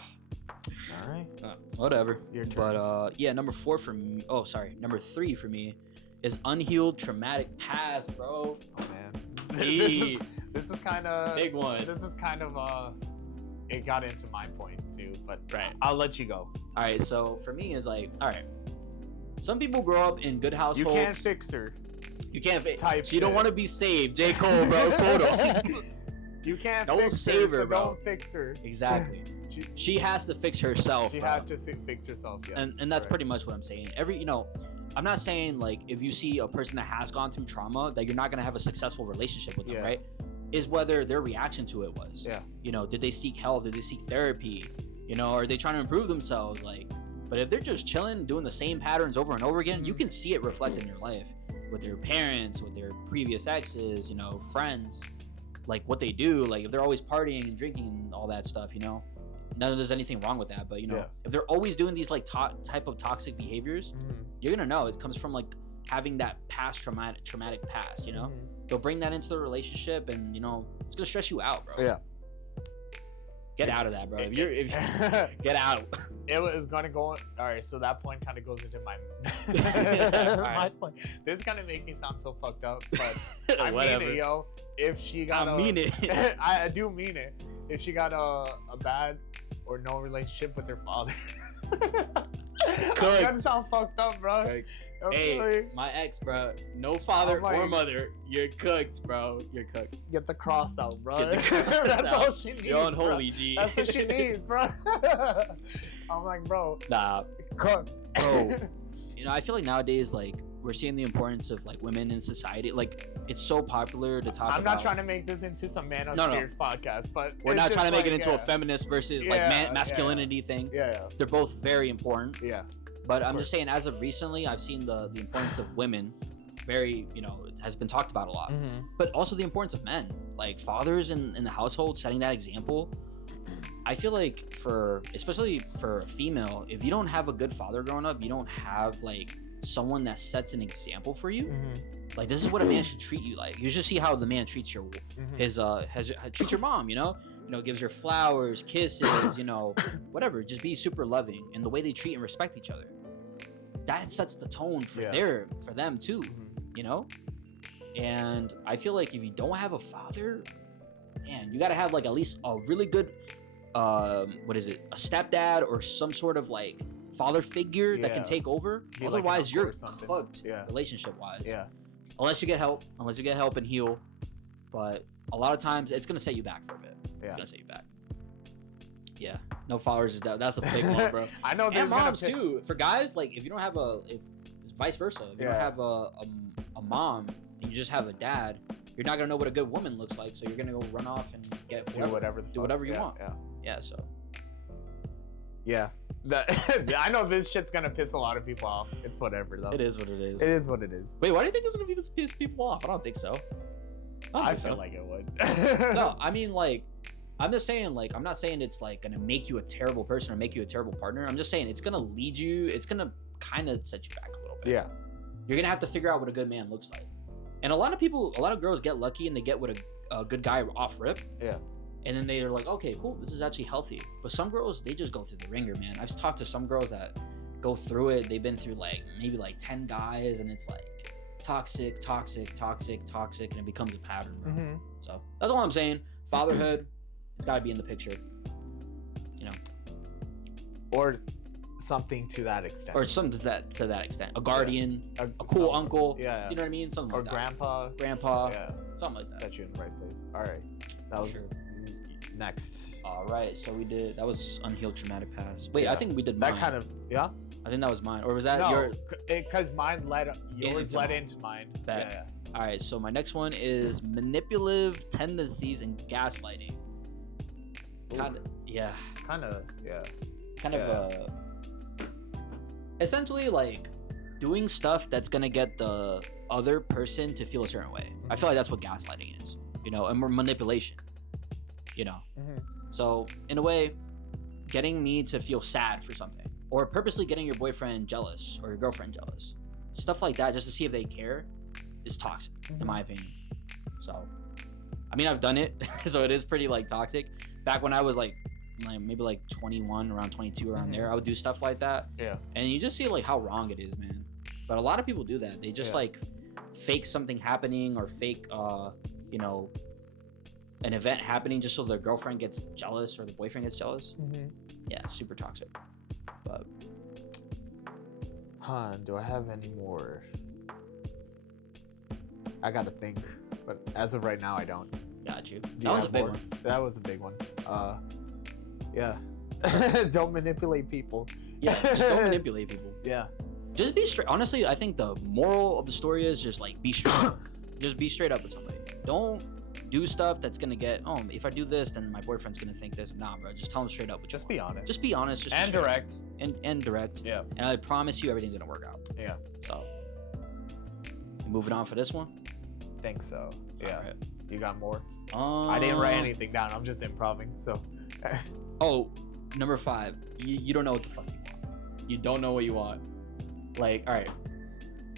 All right. Whatever. Your turn. But yeah, number 3 for me is unhealed traumatic past, bro. Oh man. This is kind of big one. This is kind of it got into my point too, but I'll let you go. All right, so for me is like, all right, some people grow up in good households. You can't fix her. You can't fix. She don't want to be saved. J. Cole, bro. You can't. Don't save her, so bro. Don't fix her. Exactly. She has to fix herself. She has to fix herself. Yes. And that's pretty much what I'm saying. I'm not saying like if you see a person that has gone through trauma that you're not gonna have a successful relationship with them, right? Is whether their reaction to it was. Yeah. You know, did they seek help? Did they seek therapy? You know, are they trying to improve themselves? Like, but if they're just chilling, doing the same patterns over and over again, you can see it reflect in your life with their parents, with their previous exes, you know, friends, like what they do. Like if they're always partying and drinking and all that stuff, you know, none of there's anything wrong with that. But you know, if they're always doing these like type of toxic behaviors, you're gonna know it comes from like having that past traumatic past. You know, they'll bring that into the relationship, and you know, it's gonna stress you out, bro. Yeah. Get out of that, bro. If you get out. It was gonna go. All right, so that point kind of goes into my my point. This is gonna make me sound so fucked up, but I mean it, yo. If she got, I mean it. I do mean it. If she got a bad or no relationship with her father, I'm gonna sound fucked up, bro. Hey, my ex, bro. No father or mother. You're cooked, bro. You're cooked. Get the cross out, bro. Get the cross That's out. all she needs. You're unholy, bro. G. That's what she needs, bro. I'm like, bro. Nah. Cooked. Bro. You know, I feel like nowadays, like, we're seeing the importance of, like, women in society. Like, it's so popular to talk about. I'm not trying to make this into some manosphere podcast, but... We're not trying to make it into a feminist versus, like, masculinity thing. Yeah. They're both very important. Yeah. But I'm just saying, as of recently, I've seen the importance of women very, you know, it has been talked about a lot. But also the importance of men, like fathers in the household, setting that example. I feel like especially for a female, if you don't have a good father growing up, you don't have like someone that sets an example for you. Like this is what a man should treat you like. You should see how the man treats treats your mom, you know? You know, gives her flowers, kisses, you know, whatever. Just be super loving, and the way they treat and respect each other. That sets the tone for them too, you know? And I feel like if you don't have a father, man, you gotta have like at least a really good a stepdad or some sort of like father figure that can take over. Otherwise, you're cooked relationship wise. Yeah. Unless you get help and heal. But a lot of times it's gonna set you back for a bit. It's gonna set you back. Yeah, no followers is that's a big one, bro. I know. And moms too. For guys, like if you don't have if it's vice versa, if you don't have a mom and you just have a dad, you're not gonna know what a good woman looks like. So you're gonna go run off and get do whatever you want. Yeah. So. Yeah. I know this shit's gonna piss a lot of people off. It's whatever though. It is what it is. It is what it is. Wait, why do you think it's gonna piss people off? I don't think so. I feel like it would. No, I mean like. I'm just saying, like, I'm not saying it's like gonna make you a terrible person or make you a terrible partner. I'm just saying it's gonna lead you. It's gonna kind of set you back a little bit. Yeah. You're gonna have to figure out what a good man looks like. And a lot of girls get lucky and they get with a good guy off rip. Yeah. And then they're like, okay, cool, this is actually healthy. But some girls, they just go through the ringer, man. I've talked to some girls that go through it. They've been through like maybe like 10 guys, and it's like toxic, and it becomes a pattern, bro. So that's all I'm saying. Fatherhood, it's got to be in the picture, you know, or something to that extent, or something to that extent. A guardian, a cool uncle, you know what I mean, something or like grandpa, something like that. Set you in the right place. All right, that was next. All right, so we did, that was unhealed traumatic past. Wait, I think we did mine. That kind of, I think that was mine, or was that your? Because mine yours led into mine. Yeah. All right, so my next one is manipulative tendencies and gaslighting. Kind of essentially like doing stuff that's gonna get the other person to feel a certain way. I feel like that's what gaslighting is, you know, and manipulation, you know. So in a way, getting me to feel sad for something, or purposely getting your boyfriend jealous or your girlfriend jealous, stuff like that, just to see if they care, is toxic, in my opinion. So, I mean, I've done it, so it is pretty like toxic. Back when I was like maybe like 21, around 22, around there, I would do stuff like that. Yeah. And you just see like how wrong it is, man. But a lot of people do that. They just like fake something happening, or fake, you know, an event happening just so their girlfriend gets jealous or the boyfriend gets jealous. Yeah, it's super toxic. But do I have any more? I gotta think, but as of right now, I don't. Got you. That was a big one. That was a big one. Yeah. Don't manipulate people. Yeah, just don't manipulate people. Yeah. Just be straight. Honestly, I think the moral of the story is just like be straight up. Just be straight up with somebody. Don't do stuff that's gonna get, oh, if I do this, then my boyfriend's gonna think this. Nah, bro. Just tell him straight up. Just be honest. Just be honest. Just and direct. And direct. Yeah. And I promise you, everything's gonna work out. Yeah. So, moving on for this one. Think so. Yeah. Right. You got more? I didn't write anything down. I'm just improving. So. Oh, number 5. You don't know what the fuck you want. You don't know what you want. Like, all right.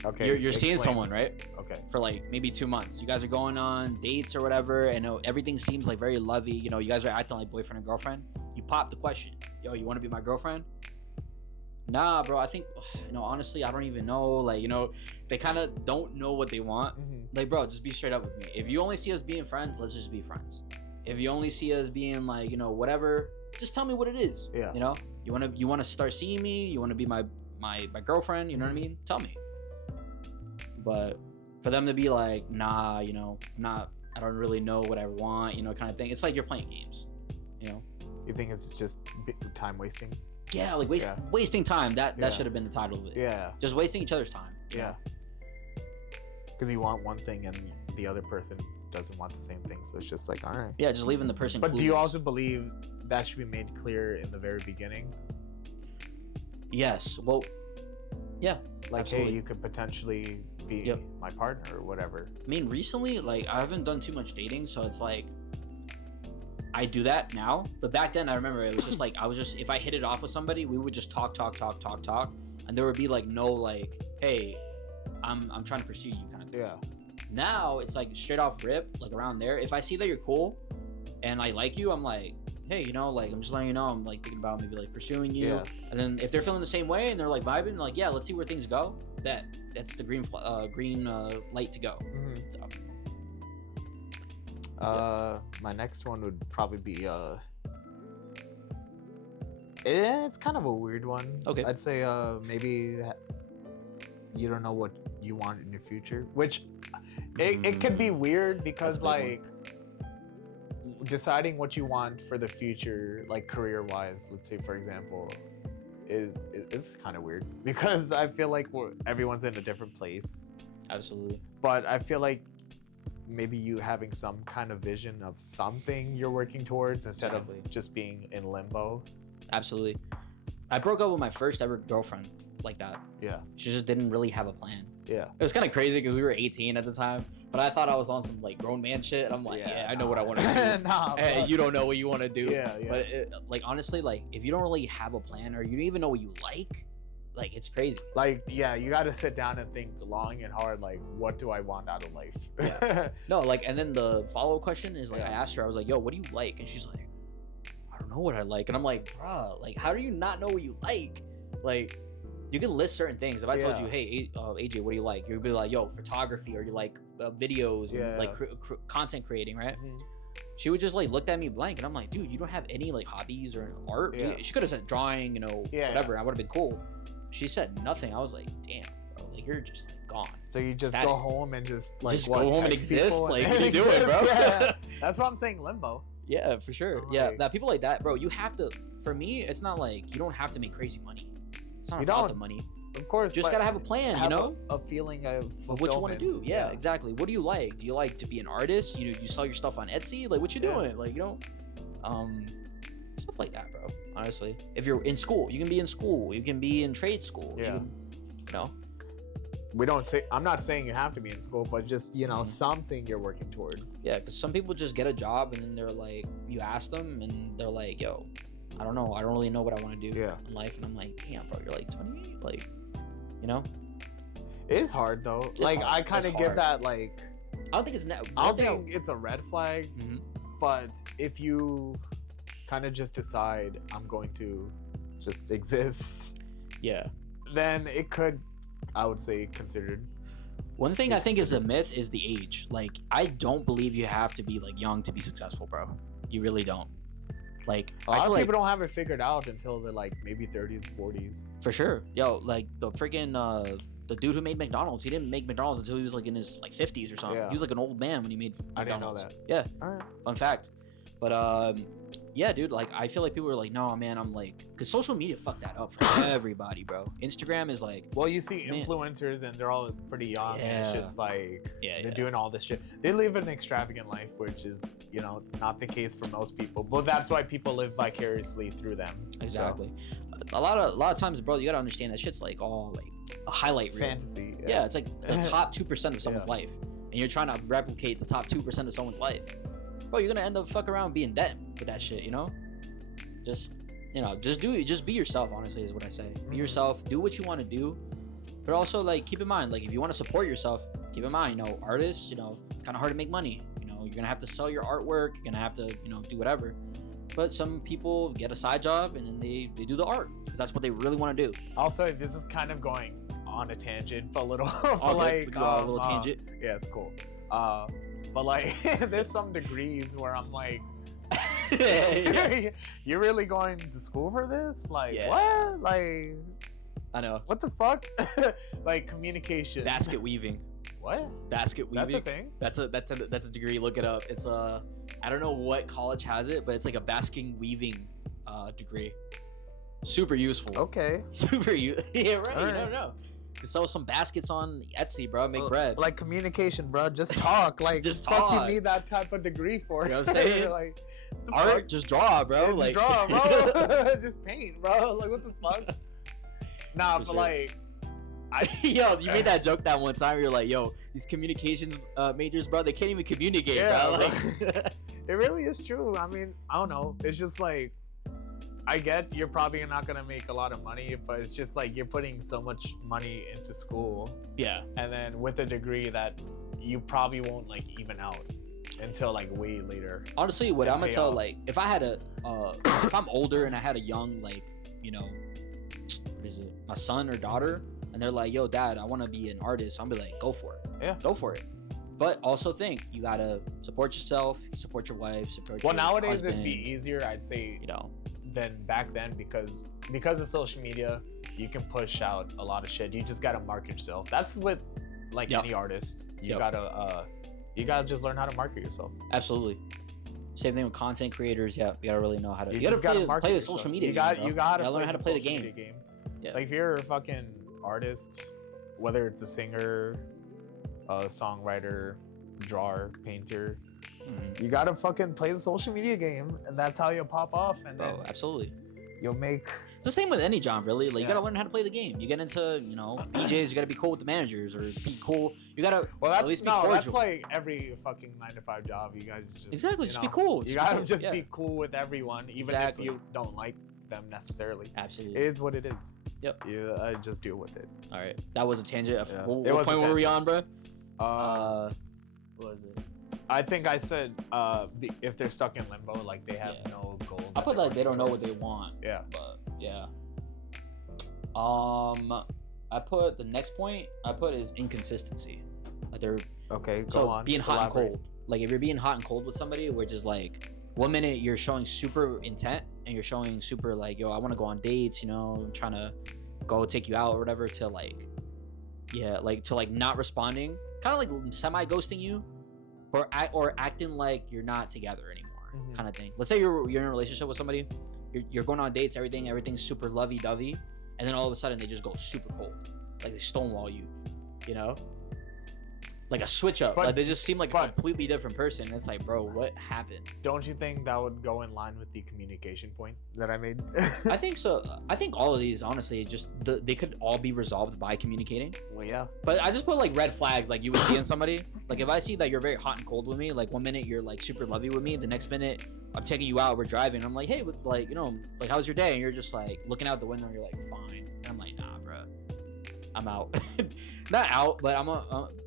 Okay. You're seeing someone, right? Okay. For like maybe 2 months. You guys are going on dates or whatever, and everything seems like very lovey. You know, you guys are acting like boyfriend and girlfriend. You pop the question, yo, you want to be my girlfriend? Nah, bro. I think, honestly, I don't even know. Like, they kind of don't know what they want. Like, bro, just be straight up with me. If you only see us being friends, let's just be friends. If you only see us being like, whatever, just tell me what it is. Yeah. You want to start seeing me? You want to be my girlfriend? You know what I mean? Tell me. But for them to be like, nah, I don't really know what I want, kind of thing. It's like you're playing games, You think it's just time wasting? Yeah, like wasting time. That should have been the title of it. Yeah. Just wasting each other's time. Yeah. Because you want one thing and the other person doesn't want the same thing, so it's just like, all right. Yeah, just leaving the person. But do you also believe that should be made clear in the very beginning? Yes. Well, yeah. Like, absolutely. Hey, you could potentially be my partner or whatever. I mean, recently, like, I haven't done too much dating, so it's like I do that now. But back then, I remember it was just like if I hit it off with somebody, we would just talk, and there would be like no like, hey, I'm trying to pursue you kind of thing. Yeah. Now it's like straight off rip, like around there. If I see that you're cool and I like you, I'm like, hey, like, I'm just letting you know I'm like thinking about maybe like pursuing you. Yeah. And then if they're feeling the same way and they're like vibing, like, yeah, let's see where things go. That's the green light to go. So. My next one would probably be it's kind of a weird one. Okay. I'd say maybe you don't know what you want in your future, which it could be weird because like deciding what you want for the future, like career wise, let's say for example, is kind of weird because I feel like everyone's in a different place. Absolutely. But I feel like maybe you having some kind of vision of something you're working towards instead of just being in limbo. Absolutely. I broke up with my first ever girlfriend like that. Yeah. She just didn't really have a plan. Yeah. It was kind of crazy because we were 18 at the time, but I thought I was on some like grown man shit. And I'm like, I know what I want to do. Hey, you don't know what you want to do. Yeah. But like honestly, like if you don't really have a plan or you don't even know what you like like it's crazy. Like, yeah, you got to sit down and think long and hard. Like, what do I want out of life? Yeah. No, like, and then the follow-up question is like, Yeah. I asked her, I was like, yo, what do you like? And she's like, I don't know what I like. And I'm like, bruh, like, how do you not know what you like? Like, you can list certain things. If I told Yeah. you, hey, AJ, what do you like? You'd be like, yo, photography, or you like videos, and Yeah. like content creating, right? Mhm. She would just like looked at me blank, and I'm like, dude, you don't have any like hobbies or art? Yeah. She could have said drawing, you know, Yeah, whatever. I would have been cool. She said nothing. I was like, damn, bro, like you're just like gone. So you just Static. go home and just like Just what, go home and text exist? people Like, and what are you doing, exist? bro? Yeah. That's what I'm saying, limbo. Yeah, for sure. I'm Yeah, like- now people like that, bro, you have to. For me, it's not like you don't have to make crazy money. It's not You about don't. the money. Of course, Just but gotta have a plan, you have know, a feeling of of what you want to do. fulfillment. Yeah, exactly. What do you like? Do you like to be an artist? You know, you sell your stuff on Etsy. Like, what you Yeah. doing? Like, you know, stuff like that, bro. Honestly, if you're in school, you can be in school. You can be in trade school. Yeah. You know. We don't say. I'm not saying you have to be in school, but just Mhm. something you're working towards. Yeah, because some people just get a job and then they're like, you ask them and they're like, yo, I don't know. I don't really know what I want to do Yeah. in life. And I'm like, damn, bro, you're like 28. Like, you know? It is hard though. It's like hard. I kind It's of give hard. that like. I don't think it's... I don't think it's a red flag, Mhm. but if you kind of just decide I'm going to just exist, Yeah. then it could, I would say, considered. One thing I think is a myth is the age. Like, I don't believe you have to be like young to be successful, bro. You really don't. Like, A I lot feel of like, people don't have it figured out until they're like maybe 30s, 40s. for sure. Yo, like the freaking the dude who made McDonald's, he didn't make McDonald's until he was like in his like 50s or something. Yeah. He was like an old man when he made I didn't know McDonald's. that. Yeah, All right. fun fact. But yeah, dude, like I feel like people are like, no, man, I'm like, because social media fucked that up for everybody, bro. Instagram is like, Well, you see Man. influencers and they're all pretty young, and Yeah. it's just like yeah, they're doing all this shit. They live an extravagant life, which is, not the case for most people. But that's why people live vicariously through them. So, exactly. A lot of times, bro, you gotta understand that shit's like all like a highlight reel. fantasy. Yeah, it's like the top 2% of someone's Yeah. life, and you're trying to replicate the top 2% of someone's life. Bro, you're gonna end up fuck around being dead with that shit, you know? Just just be yourself, honestly, is what I say. Be Mhm. yourself, do what you want to do, but also like keep in mind, like if you want to support yourself, keep in mind, artists, it's kind of hard to make money. You're gonna have to sell your artwork, you're gonna have to, do whatever. But some people get a side job and then they do the art because that's what they really want to do. Also, this is kind of going on a tangent, but a little. All but good. We can go on a little tangent. Yeah, it's cool. But like, there's some degrees where I'm like, Yeah. you're really going to school for this? Like, Yeah. what? Like, I know. what the fuck? Like communication. Basket weaving. What? Basket weaving. That's a thing. That's a degree. Look it up. It's I don't know what college has it, but it's like a basking weaving degree. Super useful. Okay. Super useful. Yeah, right. All You right. don't know. You can sell some baskets on Etsy, bro. Make bread. Like communication, bro. Just talk. Like, Just fuck talk. you need that type of degree for. You know what I'm saying? Like, the Art, fuck? just draw, bro. Yeah, just like draw, bro. Just paint, bro. Like, what the fuck? Nah, For but sure. like, Yo, you made that joke that one time. You're like, yo, these communications majors, bro, they can't even communicate, Yeah, bro. bro. Like, it really is true. I mean, I don't know. It's just like, I get you're probably not gonna make a lot of money, but it's just like you're putting so much money into school, yeah, and then with a degree that you probably won't like even out until like way later. honestly, what And I'm gonna pay tell, off. like, if I had a, if I'm older and I had a young, like, what is it, my son or daughter, and they're like, yo, dad, I want to be an artist, I'll be like, go for it. Yeah. Go for it. But also think, you gotta support yourself, support your wife, support Well, your nowadays husband, it'd be easier, I'd say, than back then because of social media, you can push out a lot of shit. You just gotta market yourself. That's with like Yep. any artist. You Yep. gotta just learn how to market yourself. Absolutely. Same thing with content creators. Yeah, you gotta really know how to. You, just gotta market play the yourself. social media. You got game, you bro. gotta learn how to play the social game. media Yeah. Like if you're a fucking artist, whether it's a singer, a songwriter, drawer, painter, Mhm. you gotta fucking play the social media game, and that's how you'll pop off, and then Bro, absolutely. you'll make. It's the same with any job, really. Like, you Yeah. gotta learn how to play the game. You get into, PJs, you gotta be cool with the managers, or be cool. You gotta Well, that's at least be no, that's cordial. like every fucking 9 to 5 job. You guys just Exactly, you just be know, cool. You Just be gotta cool, just yeah. be cool with everyone, even Exactly. if you don't like them necessarily. Absolutely. It is what it is. Yep. You just deal with it. All right. That was a tangent. Yeah. What point were we on, bro? Uh, What was it? I think I said if they're stuck in limbo, like they have no goal. I put like they don't know what they want. Yeah. But yeah. I put the next point I put is inconsistency. Like they're Okay. Go so on. being hot Elaborate. and cold. Like if you're being hot and cold with somebody, which is like 1 minute you're showing super intent and you're showing super like, yo, I want to go on dates, you know, I'm trying to go take you out or whatever, to like, yeah, like to like not responding, kind of like semi ghosting you, or acting like you're not together anymore, kind of thing. Let's say you're in a relationship with somebody, you're going on dates, everything's super lovey dovey, and then all of a sudden they just go super cold, like they stonewall you, you know. Like a switch up. But- like they just seem like a but- completely different person. It's like, bro, what happened? Don't you think that would go in line with the communication point that I made? I think so. I think all of these, honestly, just they could all be resolved by communicating. Well, yeah. But I just put like red flags, like you would see in somebody. Like if I see that you're very hot and cold with me, like 1 minute you're like super lovey with me, the next minute I'm taking you out, we're driving, I'm like, hey, like, you know, like how's your day? And you're just like looking out the window, and you're like, fine. And I'm like, nah, bro, I'm out. Not out, but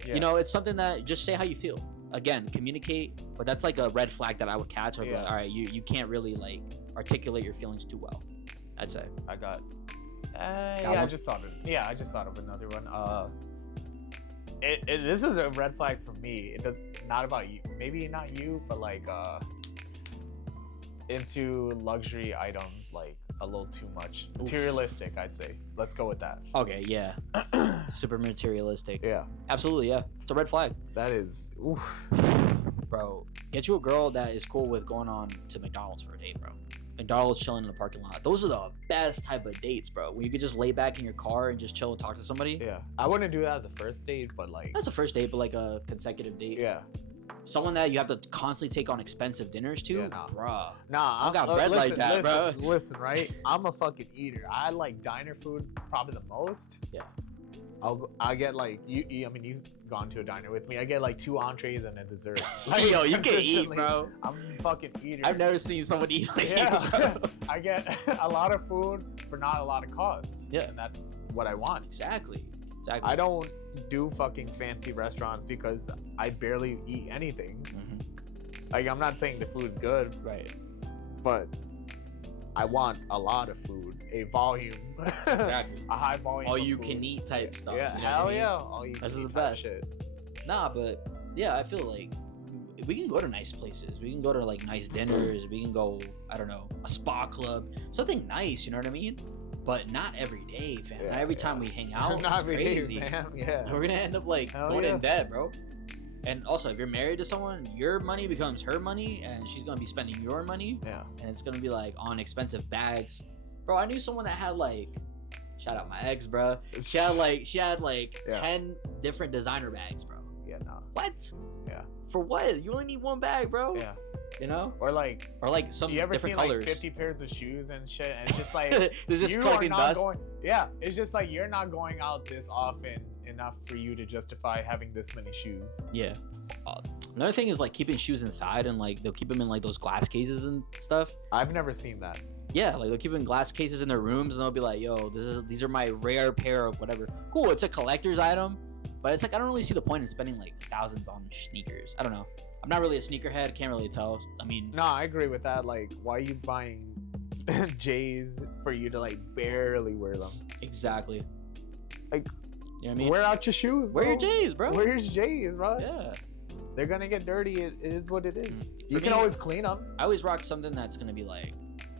Yeah. you know, it's something that just say how you feel. Again, communicate. But that's like a red flag that I would catch. I'd be like, all right, you can't really like articulate your feelings too well, I'd say. I got. Got I one? just thought of another one. This is a red flag for me. It does not about you. Maybe not you, but like into luxury items, like a little too much. Materialistic, I'd say. Let's go with that. Okay, yeah. Super materialistic. Yeah, Absolutely, yeah. It's a red flag. that is. Oof. Bro, get you a girl that is cool with going on to McDonald's for a date, bro. McDonald's, chilling in the parking lot. Those are the best type of dates, bro. When you could just lay back in your car and just chill and talk to somebody. Yeah, I wouldn't do that as a first date, but like. That's a first date, but like a consecutive date. Yeah. Someone that you have to constantly take on expensive dinners to, Yeah, nah. bruh. Nah, I got bread like that, bro. Listen, right? I'm a fucking eater. I like diner food probably the most. Yeah. I get like you. I mean, you've gone to a diner with me. I get like 2 entrees and a dessert. Like, yo, you can eat, consistently. bro. I'm a fucking eater. I've never seen somebody eat like you, Yeah. bro. I get a lot of food for not a lot of cost. Yeah. And that's what I want. Exactly. I don't do fucking fancy restaurants because I barely eat anything. Mhm. Like, I'm not saying the food's good, Right. but I want a lot of food, a volume, Exactly. a high volume. All of you food. can eat type stuff. Yeah, you know what hell I mean? yeah. All you This can is eat the type best. Shit. Nah, but yeah, I feel like we can go to nice places. We can go to like nice dinners. We can go, I don't know, a spa club, something nice. You know what I mean? But not every day, fam. Yeah, not every yeah. time we hang out. Not It's every day, crazy. fam. Yeah. We're gonna end up like Hell going yeah. in debt, bro. And also, if you're married to someone, your money becomes her money, and she's gonna be spending your money, Yeah. and it's gonna be like on expensive bags. Bro, I knew someone that had like, shout out my ex, bro. She had like Yeah. 10 different designer bags, bro. Yeah, no. What? Yeah. For what? You only need one bag, bro. Yeah. You know? Or like, Or like some you ever different seen colors. like 50 pairs of shoes and shit, and it's just like They're just you are collecting not dust. going. Yeah, it's just like you're not going out this often enough for you to justify having this many shoes. Yeah. Another thing is like keeping shoes inside, and like they'll keep them in like those glass cases and stuff. I've never seen that. Yeah, like they'll keep them in glass cases in their rooms, and they'll be like, "Yo, these are my rare pair of whatever." Cool, it's a collector's item, but it's like I don't really see the point in spending like thousands on sneakers. I don't know. I'm not really a sneakerhead. Can't really tell. I mean, No, I agree with that. Like, why are you buying J's for you to like barely wear them? exactly. Like, you know what I mean? wear out your shoes. Wear bro. your J's, bro. Wear your J's, bro. Yeah. They're gonna get dirty. It is what it is. You For can me- always clean them. I always rock something that's gonna be like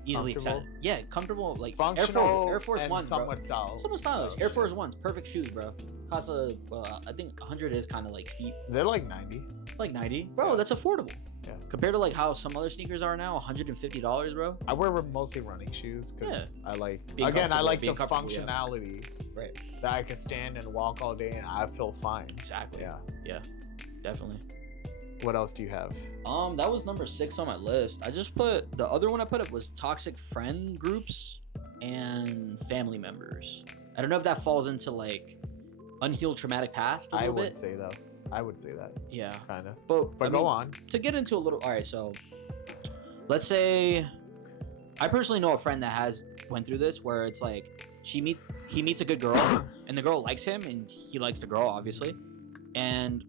easily Comfortable? accepted. Yeah, comfortable, like Functional, Air Force and Ones, somewhat bro. stylish. Somewhat stylish. Oh, Air shit. Force Ones, perfect shoes, bro. Cost I think 100 is kind of like steep, They're like 90. like 90. Bro, Yeah. that's affordable. Yeah. Compared to like how some other sneakers are now, $150, bro. I wear mostly running shoes because I like. Being Again, I comfortable, like the being comfortable, yeah. functionality Right. that I can stand and walk all day and I feel fine. Exactly. Yeah. Definitely. What else do you have? That was number 6 on my list. I just put the other one I put up was toxic friend groups and family members. I don't know if that falls into like unhealed traumatic past a I little would bit. say though. I would say that Yeah. kind of. But But I go mean, on. to get into a little. All right, so let's say I personally know a friend that has went through this, where it's like she he meets a good girl, and the girl likes him, and he likes the girl, obviously. And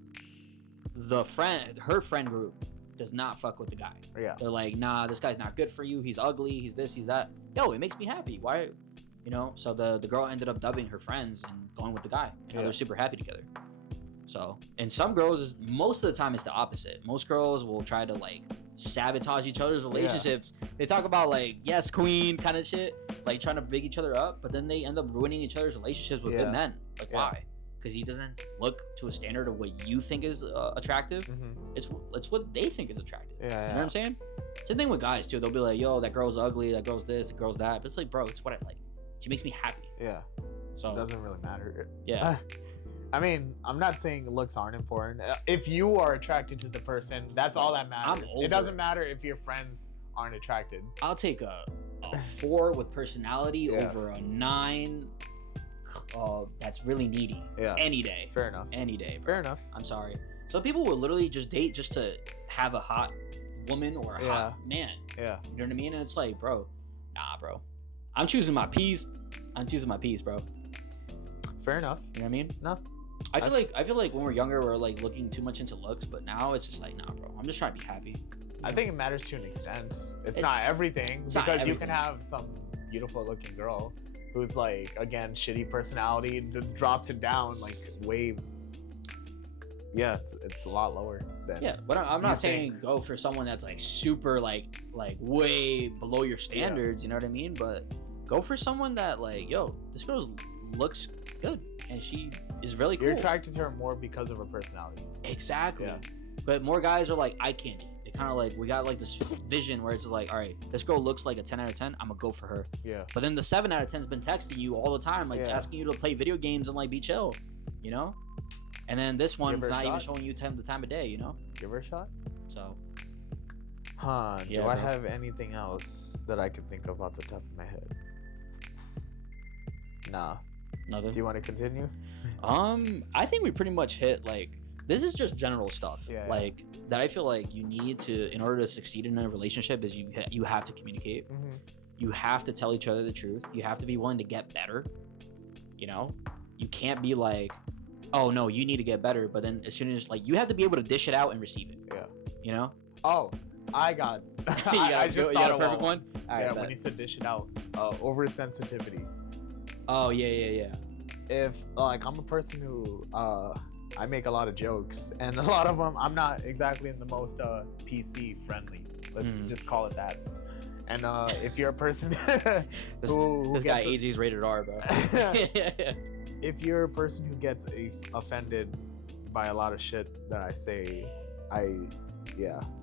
her friend group does not fuck with the guy. Yeah. They're like, nah, this guy's not good for you. He's ugly. He's this, he's that. Yo, it makes me happy. Why? You know, so the girl ended up dubbing her friends and going with the guy. And they're super happy together. So, and some girls, most of the time, it's the opposite. Most girls will try to like sabotage each other's relationships. Yeah. They talk about like, yes, queen kind of shit, like trying to big each other up, but then they end up ruining each other's relationships with good men. Like, why? Because he doesn't look to a standard of what you think is attractive. It's what they think is attractive. You know what I'm saying? Same thing with guys too. They'll be like, yo, that girl's ugly, that girl's this, that girl's that. But it's like, bro, it's what I like. She makes me happy. Yeah. So it doesn't really matter. Yeah. I mean, I'm not saying looks aren't important. If you are attracted to the person, that's all that matters. It doesn't matter if your friends aren't attracted. I'll take a 4 with personality over a 9 that's really needy. Yeah. Any day. Fair enough. Any day, bro. Fair enough. I'm sorry. Some people will literally just date just to have a hot woman or a hot man. Yeah. You know what I mean? And it's like, bro, nah, bro. I'm choosing my peace. Bro. Fair enough. You know what I mean? No. I feel like when we're younger, we're like looking too much into looks, but now it's just like, nah, bro. I'm just trying to be happy. I think it matters to an extent. It's not everything, because you can have some beautiful looking girl who's like, again, shitty personality, drops it down like way. Yeah, it's a lot lower than. Yeah, but I'm not saying go for someone that's like super like way below your standards. You know what I mean? But go for someone that like, yo, this girl looks good and she is really cool. You're attracted to her more because of her personality. Exactly. Yeah. But more guys are like eye candy. They kind of like, we got like this vision where it's like, all right, this girl looks like a 10 out of 10. I'm gonna go for her. Yeah. But then the 7 out of 10 has been texting you all the time, like asking you to play video games and like be chill, you know? And then this one's not even showing you the time of day, you know? Give her a shot. So. Do I have anything else that I can think of off the top of my head? Nah. Nothing. Do you want to continue? I think we pretty much hit like, this is just general stuff. Like that I feel like you need to, in order to succeed in a relationship, is you have to communicate. You have to tell each other the truth. You have to be willing to get better. You know? You can't be like, oh no, you need to get better, but then as soon as like, you have to be able to dish it out and receive it. Yeah. You know? Oh, I got you got a perfect one? Yeah, when you said dish it out, oversensitivity. Oh yeah. If like, I'm a person who I make a lot of jokes, and a lot of them I'm not exactly in the most PC friendly. Let's just call it that. And if you're a person who this guy AJ's rated R, bro. If you're a person who gets offended by a lot of shit that I say,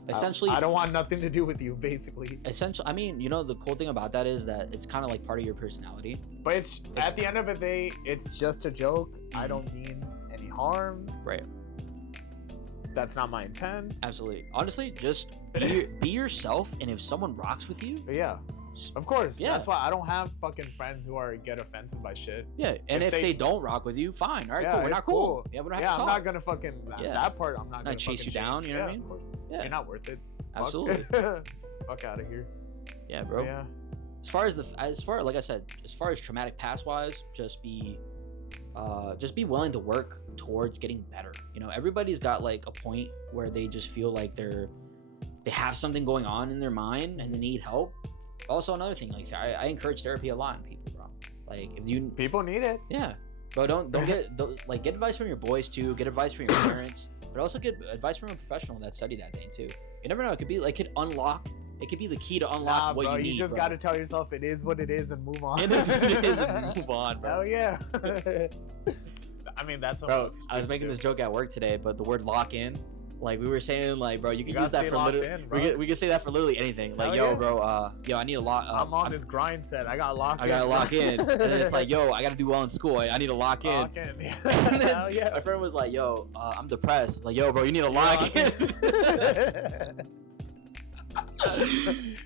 essentially, I don't want nothing to do with you, basically. Essentially, I mean, you know, the cool thing about that is that it's kind of like part of your personality. But it's at the end of the day, it's just a joke. I don't mean any harm. Right. That's not my intent. Absolutely. Honestly, just be yourself, and if someone rocks with you, of course. Yeah. That's why I don't have fucking friends who get offended by shit. Yeah. And if they don't rock with you, fine. All right, cool. We're not cool. Yeah, we don't have to talk. I'm not gonna fucking that part. I'm not gonna chase you down. You know what I mean? Of course. Yeah. You're not worth it. Absolutely. Fuck out of here. Yeah, bro. Yeah. As far like I said, as far as traumatic past wise, just be willing to work towards getting better. You know, everybody's got like a point where they just feel like they have something going on in their mind and they need help. Also, another thing, like I encourage therapy a lot in people, bro. Like if people need it. Yeah, but don't get get advice from your boys too. Get advice from your parents, but also get advice from a professional that studied that thing too. You never know. It could be like it could be the key to unlock what you need. You just got to tell yourself it is what it is and move on. It is what it is and move on, bro. Hell yeah. I mean, that's bro. I was making this joke at work today, but the word lock in. Like we were saying, like, bro, you can use that for literally. We can say that for literally anything. Like, bro, I need a lock. I'm on this grind set. I got locked. I gotta lock in. And then it's like, yo, I gotta do well in school. I need to lock in. Lock in. And then my friend was like, yo, I'm depressed. Like, yo, bro, you need to lock in.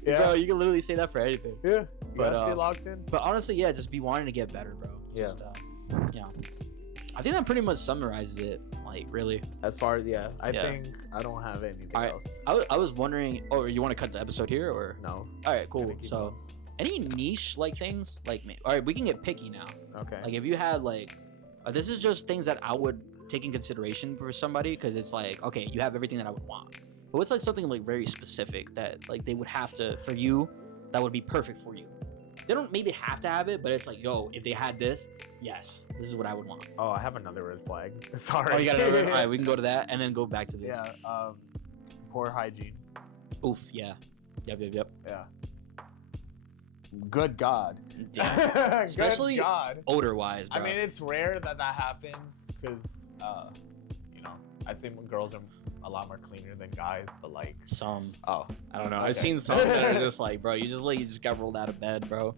Bro, you can literally say that for anything. Yeah. You gotta stay locked in. But honestly, just be wanting to get better, bro. Just, I think that pretty much summarizes it. Like, really, as far as I think I don't have anything else. I was wondering, you want to cut the episode here or no? All right, cool. So any niche like things like me. All right, we can get picky now. Okay. Like if you had like, this is just things that I would take in consideration for somebody because it's like, okay, you have everything that I would want, but what's like something like very specific that like they would have to for you that would be perfect for you. They don't maybe have to have it, but it's like, yo, if they had this, yes, this is what I would want. Oh, I have another red flag. Sorry. Oh, you got another? All right, we can go to that and then go back to this. Yeah. Poor hygiene. Oof. Yeah. Yep. Yeah. Good God. Yeah. Good Especially God. odor-wise, bro. I mean, it's rare that happens because, I'd say girls are a lot more cleaner than guys, but like some. Oh, I don't know. okay. I've seen some that are just like, bro, you just got rolled out of bed, bro.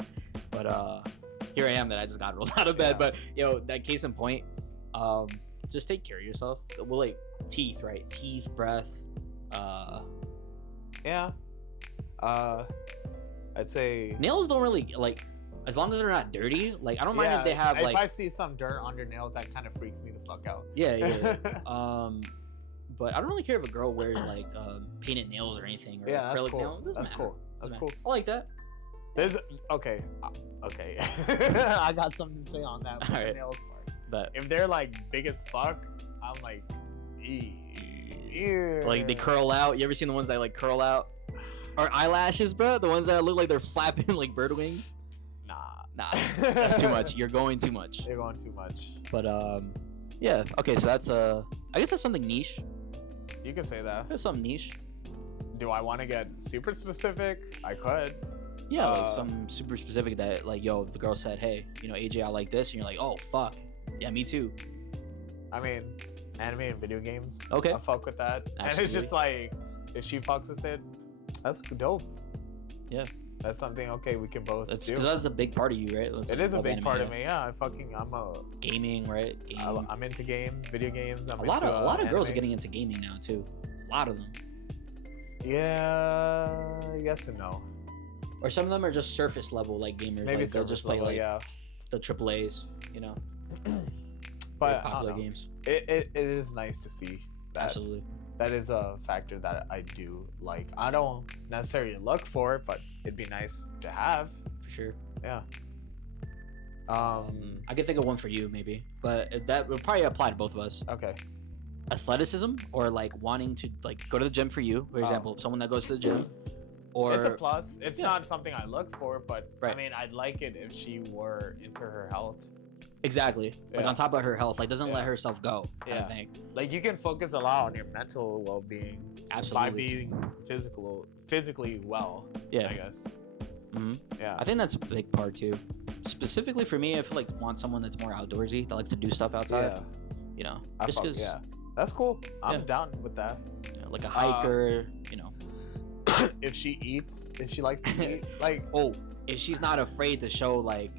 But here I am that I just got rolled out of bed. Yeah. But that case in point, just take care of yourself. Well, like teeth, right? Teeth, breath. Yeah. I'd say Nails don't really like, as long as they're not dirty. Like I don't mind if they have like. If I see some dirt on your nails, that kind of freaks me the fuck out. Yeah. But I don't really care if a girl wears like painted nails or anything or Yeah, that's acrylic cool. nails. Doesn't That's matter. cool. That's Doesn't cool. matter. I like that. There's okay. I got something to say on that with the Alright. nails part. But If they're like big as fuck, I'm like, ew. like they curl out. You ever seen the ones that like curl out? Or eyelashes, bro? The ones that look like they're flapping like bird wings? Nah, that's too much. You're going too much. You're going too much. But yeah. Okay, so that's I guess that's something niche. You can say that. That's something niche. Do I want to get super specific? I could. Yeah, like some super specific that like, yo, if the girl said, hey, AJ, I like this, and you're like, oh fuck, yeah, me too. I mean, anime and video games. Okay. I fuck with that. Absolutely. And it's just like, if she fucks with it, that's dope. Yeah. That's something, okay, we can both do. Because that's a big part of you, right? It is a big part of me, yeah. I'm a... Gaming, right? Gaming. I'm into games, video games. A lot of girls are getting into gaming now, too. A lot of them. Yeah, yes and no. Or some of them are just surface level, like gamers. Maybe like, they'll just play, level, like, yeah. the AAAs, But popular games. It is nice to see that. Absolutely. That is a factor that I do like. I don't necessarily look for it, but it'd be nice to have. For sure. Yeah. I could think of one for you, maybe. But that would probably apply to both of us. Okay. Athleticism, or like wanting to like go to the gym for you, for example, someone that goes to the gym. Or It's a plus. It's Yeah. not something I look for, but I Right. mean, I'd like it if she were into her health. exactly. Like Yeah. on top of her health, like doesn't let Yeah. herself go kind Yeah. of thing. Like you can focus a lot on your mental well-being by Absolutely. being physically well. Yeah. I guess. hmm Yeah. I think that's a big part too. Specifically for me, I feel like want someone that's more outdoorsy, that likes to do stuff outside. Yeah. Just because, Yeah. That's cool. I'm Yeah. down with that. like a hiker, If she likes to eat, like, Oh, if she's not afraid to show like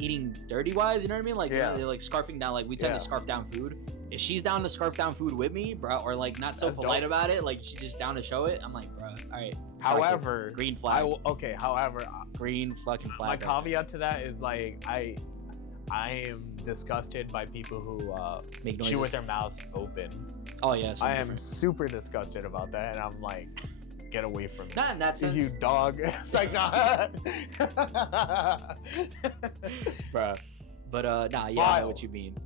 eating dirty wise, you know what I mean? Like, Yeah. like scarfing down. Like we tend to Yeah. scarf down food. If she's down to scarf down food with me, bro, or like not so That's polite dope. about it, like she's just down to show it, I'm like, bro, all right. however, green flag. However, Green fucking flag. my right there. caveat to that is like I am disgusted by people who Make chew noises. with their mouths open. Oh yeah, I something am different. super disgusted about that, and I'm like, get away from me. Not in that sense, You dog. It's like, nah. bro. But nah, yeah, I know what you mean.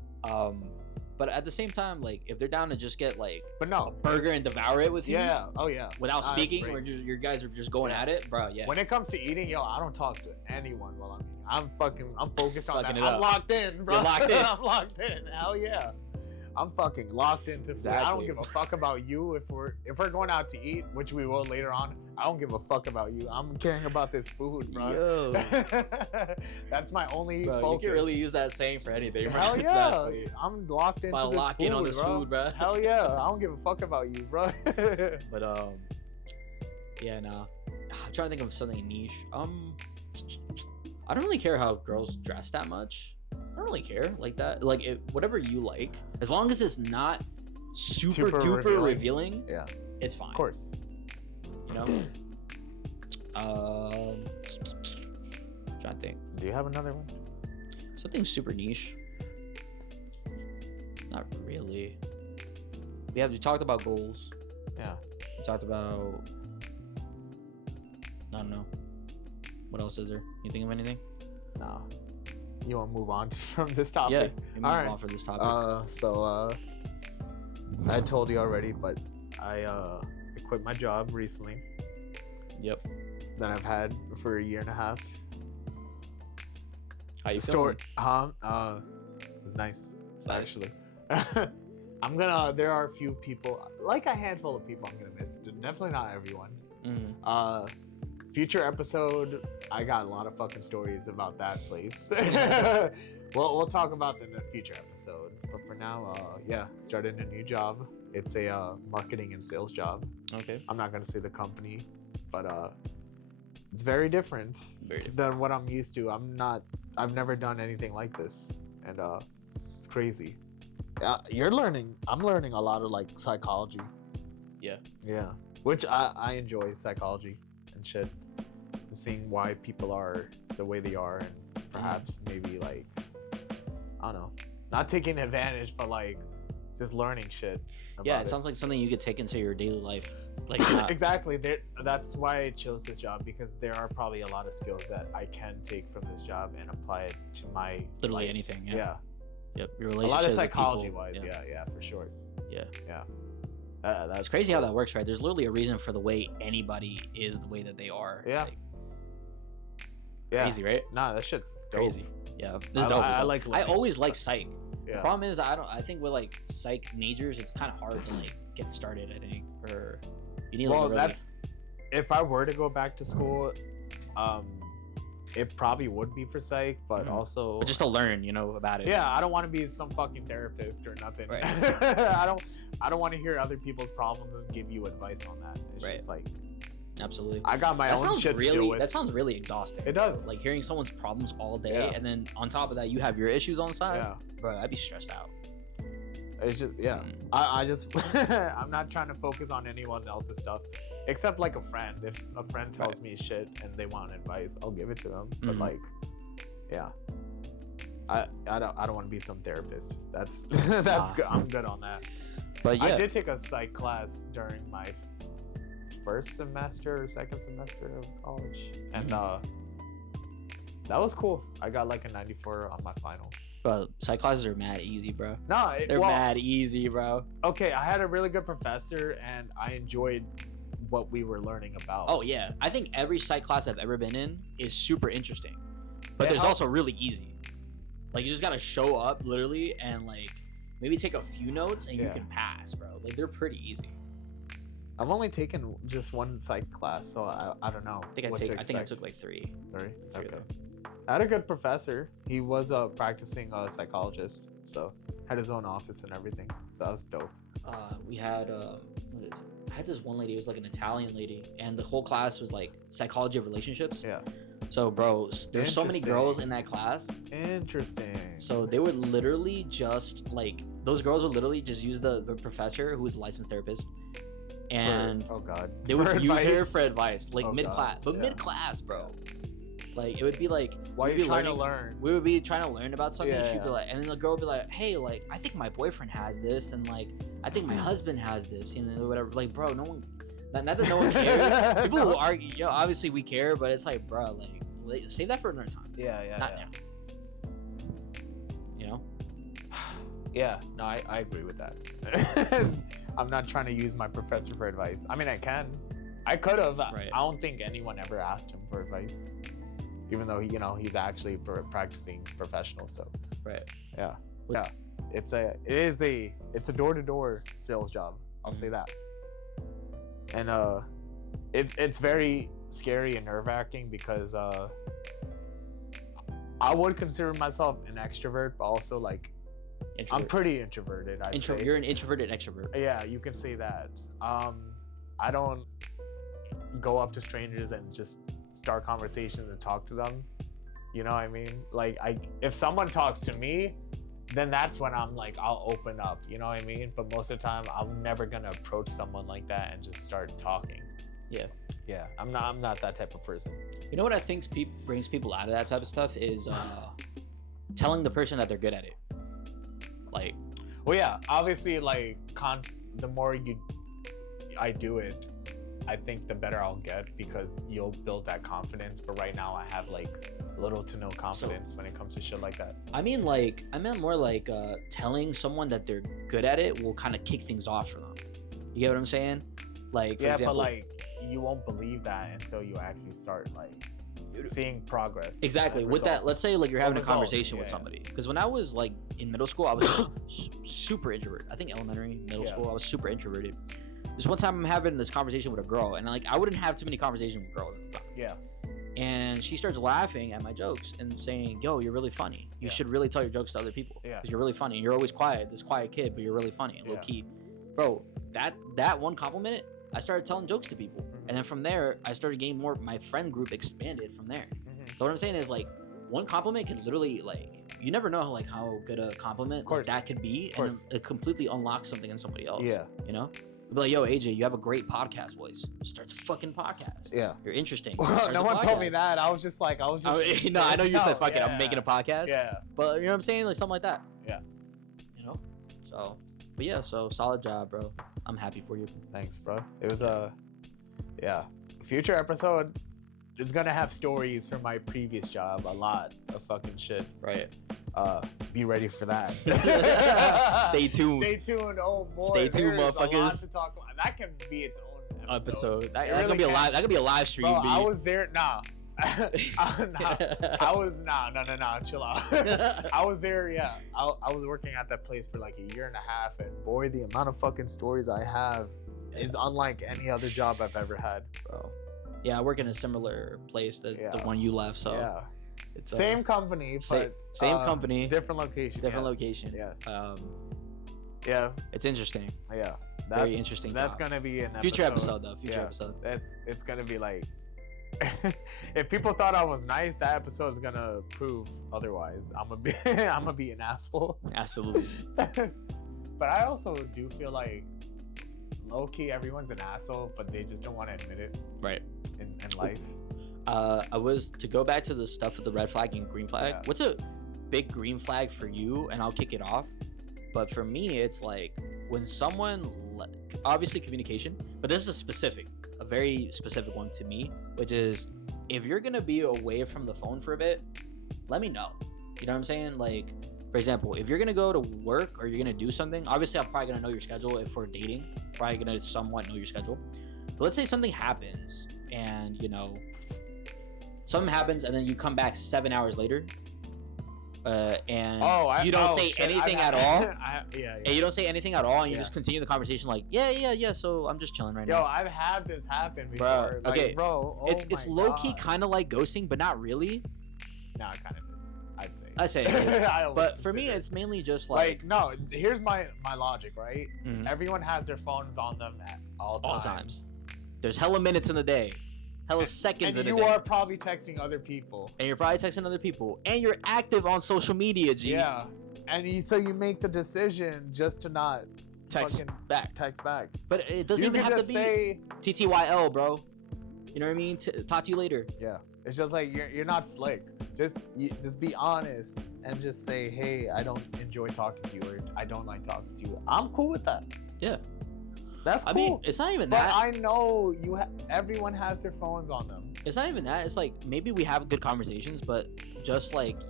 But at the same time, like if they're down to just get like But no. burger and devour it with you, Yeah. Oh yeah. without Nah, it's speaking, great. or just your guys are just going Yeah. at it, bro. Yeah. When it comes to eating, yo, I don't talk to anyone while I'm eating. I'm focused on Fucking that. it I'm up. locked in, bro. You're locked in. I'm locked in. Hell yeah. I'm fucking locked into food. I don't Exactly. give a fuck about you if we're going out to eat, which we will later on. I don't give a fuck about you. I'm caring about this food, bro. Yo. That's my only Bro, focus. you can really use that saying for anything, bro. Hell It's yeah. bad for you. I'm locked into About this lock food, in on this bro. food, bro. Hell yeah. I don't give a fuck about you, bro. But yeah, nah. I'm trying to think of something niche. I don't really care how girls dress that much. I don't really care like that. Like whatever you like, as long as it's not super duper revealing, Yeah. it's fine. Of course. You know. Trying to think. Do you have another one? Something super niche. Not really. We talked about goals. Yeah. We talked about, I don't know. What else is there? You think of anything? No. You want to move on from this topic? Yeah, we move on for this topic. I told you already, but I quit my job recently. Yep. That I've had for a year and a half. How you feeling? It was nice, actually. There are a few people, like a handful of people I'm gonna miss. Definitely not everyone. Future episode, I got a lot of fucking stories about that place. We'll talk about them in a future episode. But for now, started a new job. It's a marketing and sales job. Okay. I'm not gonna say the company, but it's very different than what I'm used to. I've never done anything like this, and it's crazy. I'm learning a lot of like psychology. Yeah, which I enjoy psychology and shit, seeing why people are the way they are, and perhaps maybe like, I don't know, not taking advantage, but like just learning shit. Yeah, it sounds like something you could take into your daily life. Like exactly. That's why I chose this job, because there are probably a lot of skills that I can take from this job and apply it to my literally life. anything. Yeah. Yep. Your A relationships. lot of with psychology people. wise. Yeah, for sure. Yeah. That's It's crazy how that works, right? There's literally a reason for the way anybody is the way that they are. Yeah. Like, crazy, right? Nah, that shit's dope. Crazy. Yeah. This is dope. I always like psych. Yeah. The problem is I think with like psych majors, it's kind of hard to like get started. I think, or you need like that's if I were to go back to school, it probably would be for psych, but also just to learn, about it. Yeah, I don't want to be some fucking therapist or nothing. Right. I don't want to hear other people's problems and give you advice on that. It's just like, absolutely. I got my own shit to deal with. That sounds really exhausting. It does. Like hearing someone's problems all day, and then on top of that, you have your issues on the side. Yeah. Bro, I'd be stressed out. It's just I just I'm not trying to focus on anyone else's stuff, except like a friend. If a friend tells me shit and they want advice, I'll give it to them. But like, yeah, I don't want to be some therapist. That's good. I'm good on that. But yeah, I did take a psych class during my first semester or second semester of college, and that was cool. I got like a 94 on my final. Bro, psych classes are mad easy, bro. No, they're mad easy, bro. Okay, I had a really good professor, and I enjoyed what we were learning about. Oh yeah, I think every psych class I've ever been in is super interesting, but there's also really easy. Like you just gotta show up, literally, and like maybe take a few notes, and you can pass, bro. Like they're pretty easy. I've only taken just one psych class, so I don't know. I think I took like three. Three? Okay. I had a good professor. He was a practicing psychologist, so had his own office and everything. So that was dope. We had I had this one lady. It was like an Italian lady, and the whole class was like psychology of relationships. Yeah. So, bro, there's so many girls in that class. Interesting. So they would literally just like those girls would literally just use the professor who was a licensed therapist, and they would use her for advice, like mid-class, mid-class, bro. Like it would be like, why are you trying to learn? We would be trying to learn about something. And she'd be like, and then the girl would be like, hey, like I think my boyfriend has this, and like I think my husband has this, whatever. Like, bro, no one, not that no one cares. People will argue. Obviously we care, but it's like, bro, like save that for another time. Not now. Yeah, no, I agree with that. I'm not trying to use my professor for advice. I mean, I could have. Right. I don't think anyone ever asked him for advice, even though he's actually practicing professional. So yeah. It's a door-to-door sales job. I'll say that. And it's very scary and nerve-wracking because I would consider myself an extrovert, but also like introvert. I'm pretty introverted. You're an introverted extrovert. Yeah, you can say that. I don't go up to strangers and just start conversations and talk to them. You know what I mean? Like if someone talks to me, then that's when I'm like, I'll open up. You know what I mean? But most of the time, I'm never gonna approach someone like that and just start talking. Yeah. I'm not that type of person. You know what I think brings people out of that type of stuff is telling the person that they're good at it. Like, well, yeah, obviously, like the more I do it, I think the better I'll get because you'll build that confidence. But right now, I have like little to no confidence when it comes to shit like that. I mean, like, I meant more like telling someone that they're good at it will kind of kick things off for them. You get what I'm saying? Like, for example, but like you won't believe that until you actually start like seeing progress. Exactly. With that, let's say like you're having a conversation with somebody. Because when I was like in middle school, I was super introverted. I think elementary, middle school, I was super introverted. This one time I'm having this conversation with a girl, and like I wouldn't have too many conversations with girls at the time. Yeah. And she starts laughing at my jokes and saying, "Yo, you're really funny. You should really tell your jokes to other people. Because you're really funny. You're always quiet, this quiet kid, but you're really funny, low key." Bro, that one compliment, I started telling jokes to people. And then from there, I started getting more. My friend group expanded from there. So what I'm saying is, like, one compliment could literally, like, you never know, like, how good a compliment like, that could be, and it completely unlocks something in somebody else. Yeah, you know, you'd be like, "Yo, AJ, you have a great podcast voice." Starts a fucking podcast. Yeah, you're interesting. No one told me that. I was just. No, I know you said, "Fuck it, I'm making a podcast." Yeah, but you know what I'm saying, like something like that. Yeah, you know. So, but yeah, so solid job, bro. I'm happy for you. Thanks, bro. It was future episode is gonna have stories from my previous job, a lot of fucking shit. Right. Be ready for that. Stay tuned. Stay tuned. Oh boy. Stay tuned, motherfuckers. A lot to talk about. That can be its own episode. That's really gonna be a live. That could be a live stream. Bro, I was there. Nah. No. Chill out. I was there. Yeah. I was working at that place for like a year and a half, and boy, the amount of fucking stories I have is unlike any other job I've ever had, bro. Yeah, I work in a similar place to the one you left, so yeah. It's same company, but same company, different location. Different location. Yes. Yeah. It's interesting. Yeah. Very interesting. That's gonna be an future episode though. Future episode. It's gonna be like if people thought I was nice, that episode is gonna prove otherwise. I'm gonna be an asshole. Absolutely. But I also do feel like low-key everyone's an asshole, but they just don't want to admit it. Right. In life. I was to go back to the stuff with the red flag and green flag. Yeah. What's a big green flag for you? And I'll kick it off. But for me, it's like when someone, obviously communication, but this is a very specific one to me, which is if you're gonna be away from the phone for a bit, let me know. You know what I'm saying? Like, for example, if you're gonna go to work or you're gonna do something, obviously I'm probably gonna know your schedule. If we're dating, probably gonna somewhat know your schedule. But let's say something happens and, you know, something happens and then you come back 7 hours later and you don't say anything at all. And you don't say anything at all and you just continue the conversation like, yeah, so I'm just chilling right now. Yo, I've had this happen before. Bro, okay. Like, bro, it's low-key kind of like ghosting, but not really. Nah, it kind of is. I'd say it is. But for me, it's mainly just like no, here's my logic, right? Mm-hmm. Everyone has their phones on them at all times. There's hella minutes in the day, hella seconds in the day. And you are probably texting other people. And you're active on social media, G. Yeah. And so you make the decision just to not text back. But it doesn't even have to be TTYL, bro. You know what I mean? Talk to you later. Yeah. It's just like you're not slick. Just be honest and just say, hey, I don't enjoy talking to you, or I don't like talking to you. I'm cool with that. Yeah. That's cool. I mean, it's not even that. But I know everyone has their phones on them. It's not even that. It's like maybe we have good conversations, but just like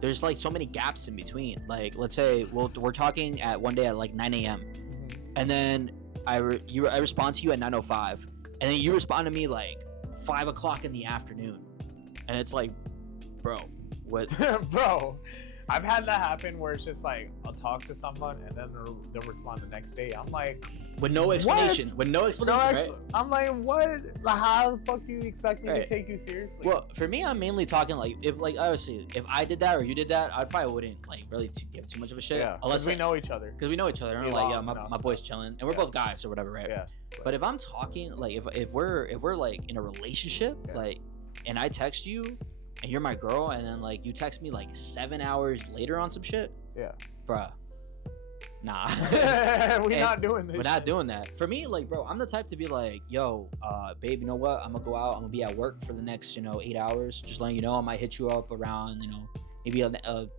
there's like so many gaps in between. Like, let's say we're talking at one day at like 9 a.m. Mm-hmm. And then I respond to you at 9:05, and then you respond to me like 5 o'clock in the afternoon, and it's like, bro, what? Bro, I've had that happen where it's just like I'll talk to someone and then they'll respond the next day. I'm like, with no explanation. What? With no explanation, right? I'm like, what? How the fuck do you expect me to take you seriously? Well, for me, I'm mainly talking like obviously if I did that or you did that, I probably wouldn't like really give too much of a shit. Yeah, unless we know each other. Because we know each other, and we're like, yeah, my boy's chilling, and we're both guys or whatever, right? Yeah. But if I'm talking like if we're like in a relationship, like, and I text you, and you're my girl, and then like you text me like 7 hours later on some shit. Yeah. Bruh. Nah. We're not doing this. We're not doing that. For me, like, bro, I'm the type to be like, yo, babe, you know what? I'm gonna go out. I'm gonna be at work for the next, 8 hours. Just letting you know, I might hit you up around, maybe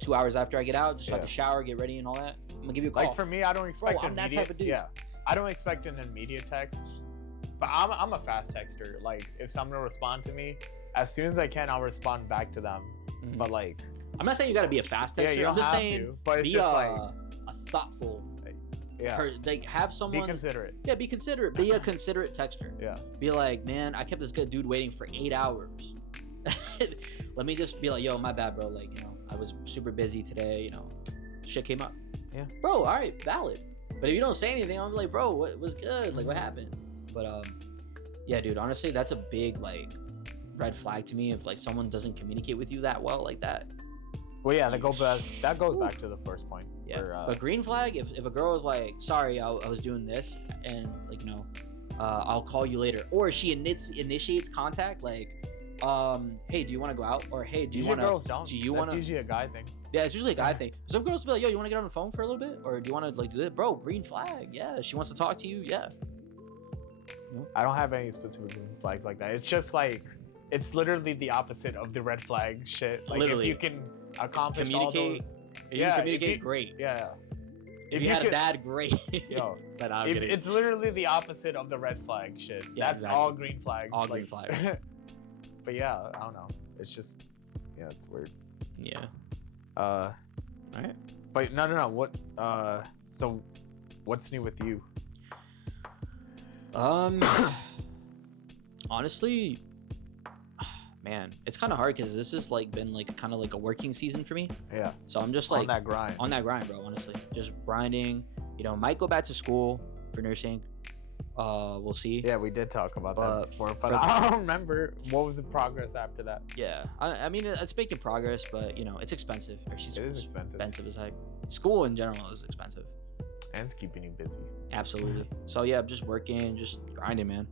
2 hours after I get out, just so I can shower, get ready, and all that. I'm gonna give you a call. Like for me, I don't expect. I'm that type of dude. Yeah. I don't expect an immediate text. But I'm a fast texter. Like, if someone will respond to me, as soon as I can, I'll respond back to them. Mhm. But like, I'm not saying you gotta be a fast texter. yeah, you I'm don't just have saying to. But it's be just like, a thoughtful. yeah, Like have someone. be considerate. Yeah, be considerate. Be a considerate texter. Yeah. Be like, man, I kept this good dude waiting for 8 hours. Let me just be like, yo, my bad, bro. Like, I was super busy today. Shit came up. Yeah. Bro, all right, valid. But if you don't say anything, I'm like, bro, what was good? Like, what happened? But yeah, dude. Honestly, that's a big like red flag to me if like someone doesn't communicate with you that well like that. Well, yeah, that goes back to the first point. Yeah. Where, but green flag, if a girl is like, sorry, I was doing this, and like I'll call you later, or she initiates contact, like, hey, do you want to go out, or hey, do you want to? Girls don't. Do you want to? That's usually a guy thing. Yeah, it's usually a guy thing. Some girls will be like, yo, you want to get on the phone for a little bit, or do you want to like do this, bro? Green flag, yeah. She wants to talk to you, yeah. I don't have any specific green flags like that. It's just like, it's literally the opposite of the red flag shit. Like, Literally. if you can accomplish all Communicate. those, If you communicate, great. yeah. If you had a dad, great. Yo, Said, I'm kidding. it's literally the opposite of the red flag shit. Yeah, That's exactly. all green flags. All green flags. But yeah, I don't know. It's just, yeah, it's weird. Yeah. All right. But no. What? So, what's new with you? Honestly, man, it's kind of hard because this has like been like kind of like a working season for me. Yeah. So I'm just like on that grind. Bro. Honestly, just grinding. Might go back to school for nursing. We'll see. Yeah, we did talk about that before, but for- I don't remember what was the progress after that. Yeah, I mean it's making progress, but it's expensive. It is expensive. Expensive as heck. School in general is expensive. And it's keeping you busy. Absolutely. So yeah, I'm just working, just grinding, man.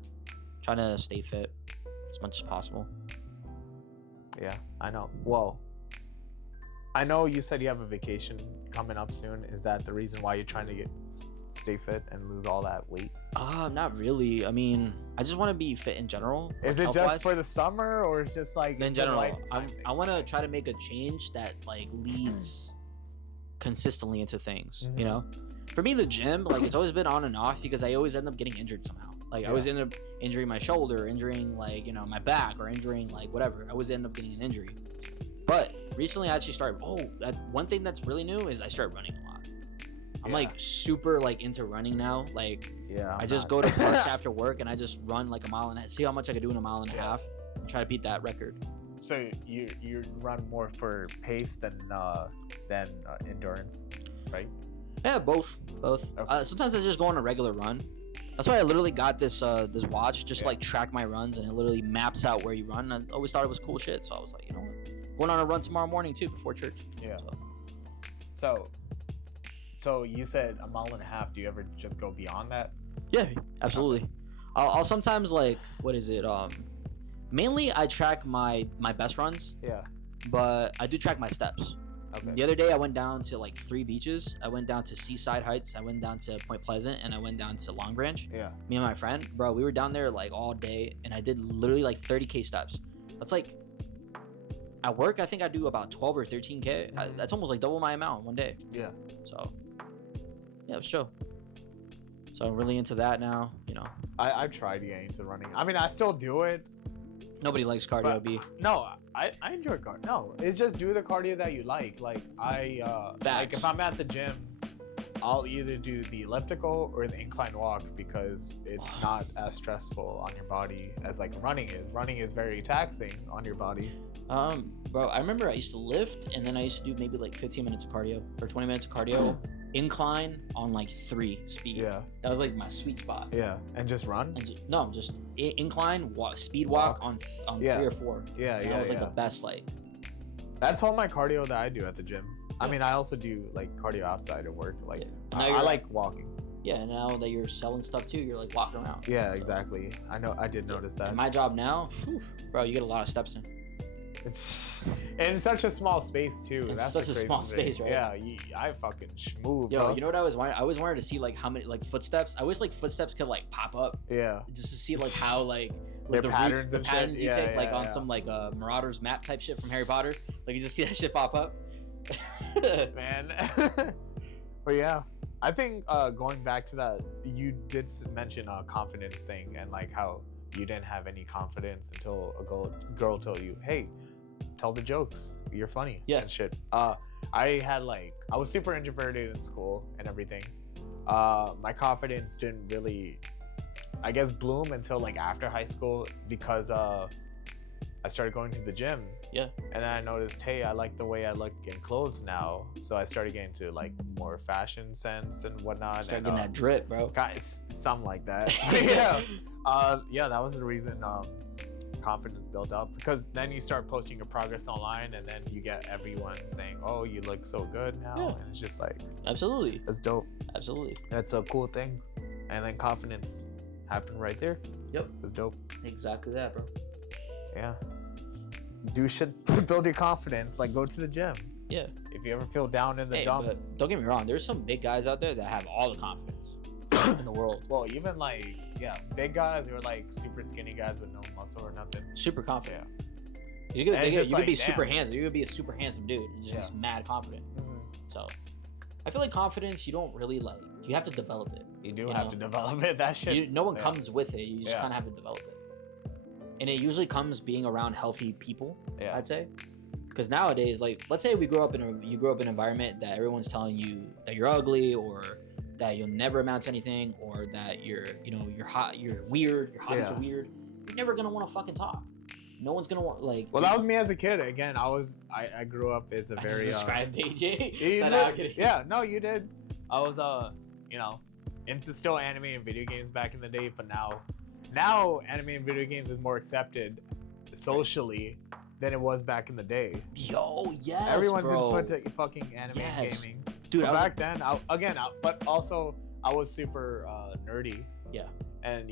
Trying to stay fit as much as possible. Yeah, I know. Well, I know you said you have a vacation coming up soon. Is that the reason why you're trying to stay fit and lose all that weight? Not really. I mean, I just want to be fit in general. Is it health-wise. just for the summer, or it's just like In general, I want to try to make a change that like leads consistently into things. For me, the gym, like, it's always been on and off because I always end up getting injured somehow. Like, I always end up injuring my shoulder, injuring like my back, or injuring like whatever. I always end up getting an injury. But recently, I actually started. One thing that's really new is I started running a lot. I'm like super like into running now. Like, I just go to parks after work and I just run like a mile and see how much I can do in a mile and a half and try to beat that record. So you run more for pace than endurance, right? Yeah, both. Okay. Sometimes I just go on a regular run. That's why I literally got this watch just to like track my runs, and it literally maps out where you run. I always thought it was cool shit, so I was like, you know what, going on a run tomorrow morning too before church. Yeah. So you said a mile and a half. Do you ever just go beyond that? Yeah, absolutely. I'll sometimes like, what is it? Mainly I track my best runs. Yeah. But I do track my steps. Okay. The other day I went down to like 3 beaches. I went down to Seaside Heights. I went down to Point Pleasant, and I went down to Long Branch. Yeah. Me and my friend, bro, we were down there like all day, and I did literally like 30K steps. That's like, at work I think I do about 12 or 13K. That's almost like double my amount in one day. Yeah. So yeah, it was chill. So I'm really into that now. I tried getting into running. I mean, I still do it. Nobody likes cardio, But, B. No, I enjoy cardio. No, it's just do the cardio that you like. Like like Facts. if I'm at the gym, I'll either do the elliptical or the incline walk because it's not as stressful on your body as like running is. Running is very taxing on your body. Bro, I remember I used to lift, and then I used to do maybe like 15 minutes of cardio or 20 minutes of cardio, incline on like 3 speed. Yeah. That was like my sweet spot. Yeah, and just run. And just incline, speed walk on 3 or 4. Yeah, That was like the best. Like, that's all my cardio that I do at the gym. I mean, I also do like cardio outside of work. Like, I like walking. Yeah, now that you're selling stuff too, you're like walking around. Yeah, exactly. I know. I did notice that. And my job now, bro, you get a lot of steps in. It's in such a small space too. It's That's such the a crazy small thing. space, right? Yeah, I fucking move. Yo, bro. you know what I was wanting? I always wanted to see like how many like footsteps. I wish like footsteps could like pop up. Yeah. Just to see like how like Their the patterns routes, the and shit. patterns you take like on yeah. some like Marauders map type shit from Harry Potter. Like you just see that shit pop up. Man. But yeah, I think going back to that, you did mention a confidence thing and like how you didn't have any confidence until a girl told you, "Hey, tell the jokes. You're funny." Yeah. And shit. I was super introverted in school and everything. My confidence didn't really, I guess, bloom until like after high school because I started going to the gym. Yeah. And then I noticed, hey, I like the way I look in clothes now. So I started getting to like more fashion sense and whatnot. Start getting that drip, bro. Something like that. Yeah, that was the reason confidence built up, because then you start posting your progress online and then you get everyone saying, oh, you look so good now. Yeah. And it's just like, absolutely. that's dope. Absolutely. That's a cool thing. And then confidence happened right there. Yep. It's dope. Exactly that, bro. Yeah. Do shit to build your confidence. Like, go to the gym. Yeah. If you ever feel down in the dumps. But don't get me wrong. There's some big guys out there that have all the confidence in the world. Well, even like, yeah, big guys who are like super skinny guys with no muscle or nothing. Super confident. Yeah. You could like, be super handsome. You could be a super handsome dude and just mad confident. Mm-hmm. So, I feel like confidence, you don't really like. You have to develop it. You do have to develop it. That shit. No one comes with it. You just kind of have to develop it. And it usually comes being around healthy people. Yeah. I'd say. Because nowadays, like, let's say you grew up in an environment that everyone's telling you that you're ugly, or that you'll never amount to anything, or that you're hot, you're weird, your hobbies are weird. You're never gonna want to fucking talk. No one's gonna want like. Well, that was me as a kid. Again, I grew up as a very. I just described AJ. Yeah, no, you did. I was into still anime and video games back in the day, but now anime and video games is more accepted socially than it was back in the day. Yo, yes, everyone's bro. into fucking anime and gaming, dude. Back then, but also I was super nerdy. Yeah, and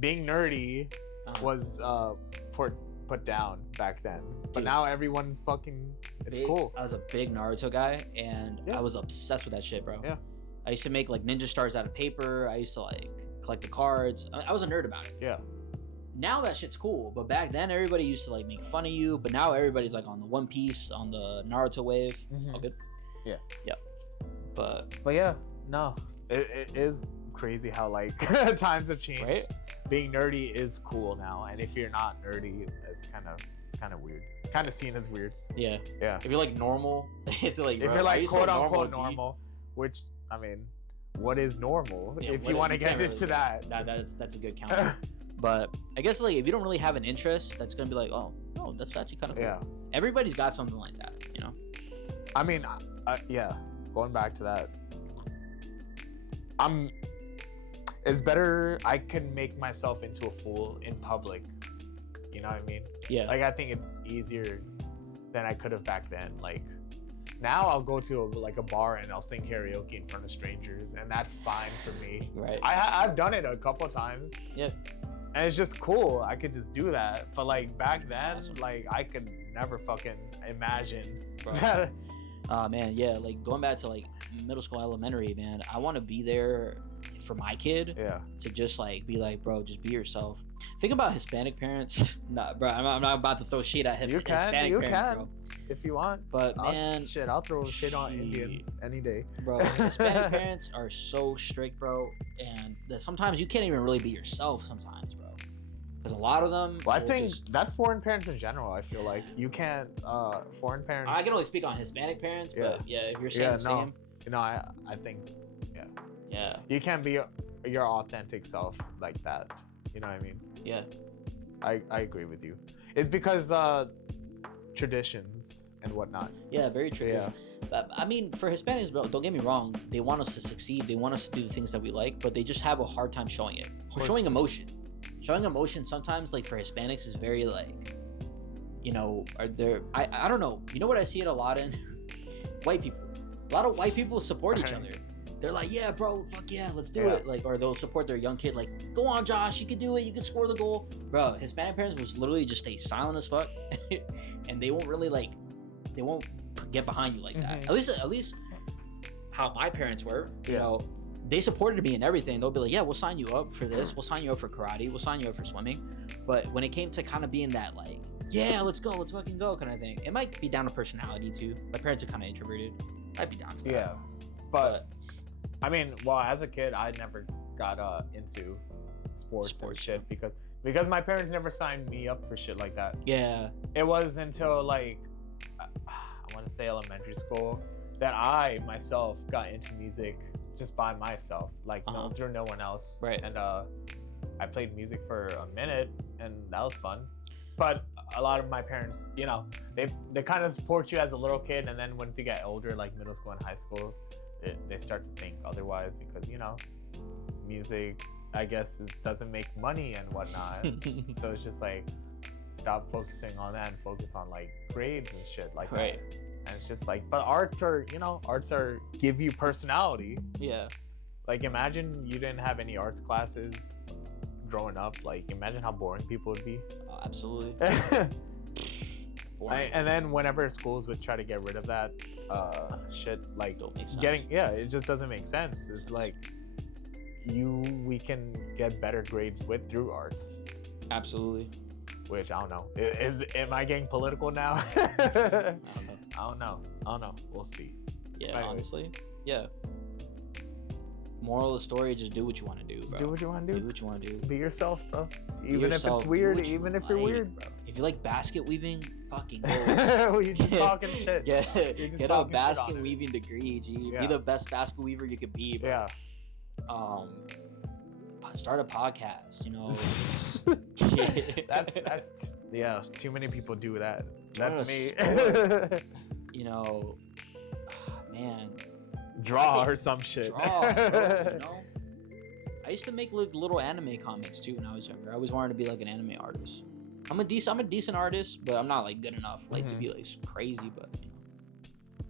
being nerdy was put down back then. But dude, now everyone's fucking. It's cool. I was a big Naruto guy, and I was obsessed with that shit, bro. Yeah. I used to make like ninja stars out of paper. I used to like collect the cards. I was a nerd about it. Yeah. Now that shit's cool, but back then everybody used to like make fun of you. But now everybody's like on the One Piece, on the Naruto wave. Mm-hmm. All good. Yeah. Yeah. But yeah, no, it is crazy how like times have changed. Right? Being nerdy is cool now, and if you're not nerdy, it's kind of weird. It's kind of seen as weird. Yeah. Yeah. If you're like normal, it's like if you're like quote unquote normal, which I mean, what is normal? Yeah, if you want to get into that. That's a good count. But I guess like if you don't really have an interest, that's gonna be like, oh no, that's actually kind of cool. Yeah. Everybody's got something like that, you know. I mean, yeah. Going back to that, it's better. I can make myself into a fool in public. You know what I mean? Yeah. Like I think it's easier than I could have back then. Like now I'll go to a bar and I'll sing karaoke in front of strangers, and that's fine for me. Right. I've done it a couple of times. Yeah. And it's just cool. I could just do that. But like back then, awesome. like I could never fucking imagine. Man, yeah, like going back to like middle school, elementary, man, I want to be there for my kid. Yeah. To just like be like, bro, just be yourself. Think about Hispanic parents. Nah, bro, I'm not about to throw shit at Hispanic parents, bro. If you want. But man, I'll throw shit on Indians any day. Bro, Hispanic parents are so strict, bro, and that sometimes you can't even really be yourself sometimes, bro. Because a lot of them. Well, I think that's foreign parents in general. I feel like you can't. Foreign parents. I can only speak on Hispanic parents, but if you're saying the same. I think. Yeah. Yeah. You can't be your authentic self like that. You know what I mean? Yeah. I agree with you. It's because traditions and whatnot. Yeah, very traditional. Yeah. I mean, for Hispanics, bro, don't get me wrong. They want us to succeed. They want us to do the things that we like, but they just have a hard time showing it. Showing emotion. Showing emotion sometimes, like for Hispanics, is very like, are there? I don't know. You know what I see it a lot in? White people. A lot of white people support each other. They're like, yeah, bro, fuck yeah, let's do it. Like, or they'll support their young kid, like, go on, Josh, you can do it, you can score the goal. Bro, Hispanic parents will literally just stay silent as fuck, and they won't really they won't get behind you like that. At least how my parents were, you know, they supported me in everything. They'll be like, yeah, we'll sign you up for this, we'll sign you up for karate, we'll sign you up for swimming. But when it came to kind of being that like, yeah, let's go, let's fucking go kind of thing, it might be down to personality too. My parents are kind of introverted. I'd be down to that. Yeah, but I mean, well, as a kid, I never got into sports and shit because my parents never signed me up for shit like that. Yeah. It was until like I want to say elementary school that I myself got into music just by myself, like through no one else. Right. And I played music for a minute, and that was fun. But a lot of my parents, you know, they kind of support you as a little kid, and then once you get older, like middle school and high school, they start to think otherwise because, you know, music, I guess, doesn't make money and whatnot. So it's just like, stop focusing on that and focus on like grades and shit like Right. that. And it's just like, but arts are give you personality. Yeah. Like, imagine you didn't have any arts classes growing up. Like, imagine how boring people would be. Oh, absolutely. And then whenever schools would try to get rid of that shit, like it just doesn't make sense. It's like we can get better grades through arts. Absolutely. Which I don't know. Am I getting political now? I don't know. We'll see. Yeah, honestly. Yeah. Moral of the story: just do what you want to do, bro. Just do what you want to do. Do what you want to do. Be yourself, bro. Even if it's weird, even if you're weird, bro. If you like basket weaving, fucking go. Well, you're just talking shit. Get a basket weaving degree, G. Yeah. Be the best basket weaver you could be, bro. Yeah. Start a podcast, you know. that's yeah. Too many people do that. That's me. You know, man. Draw or some shit. Draw, bro, you know. I used to make like little anime comics too when I was younger. I always wanted to be like an anime artist. I'm a decent artist, but I'm not like good enough like to be like crazy. But you know,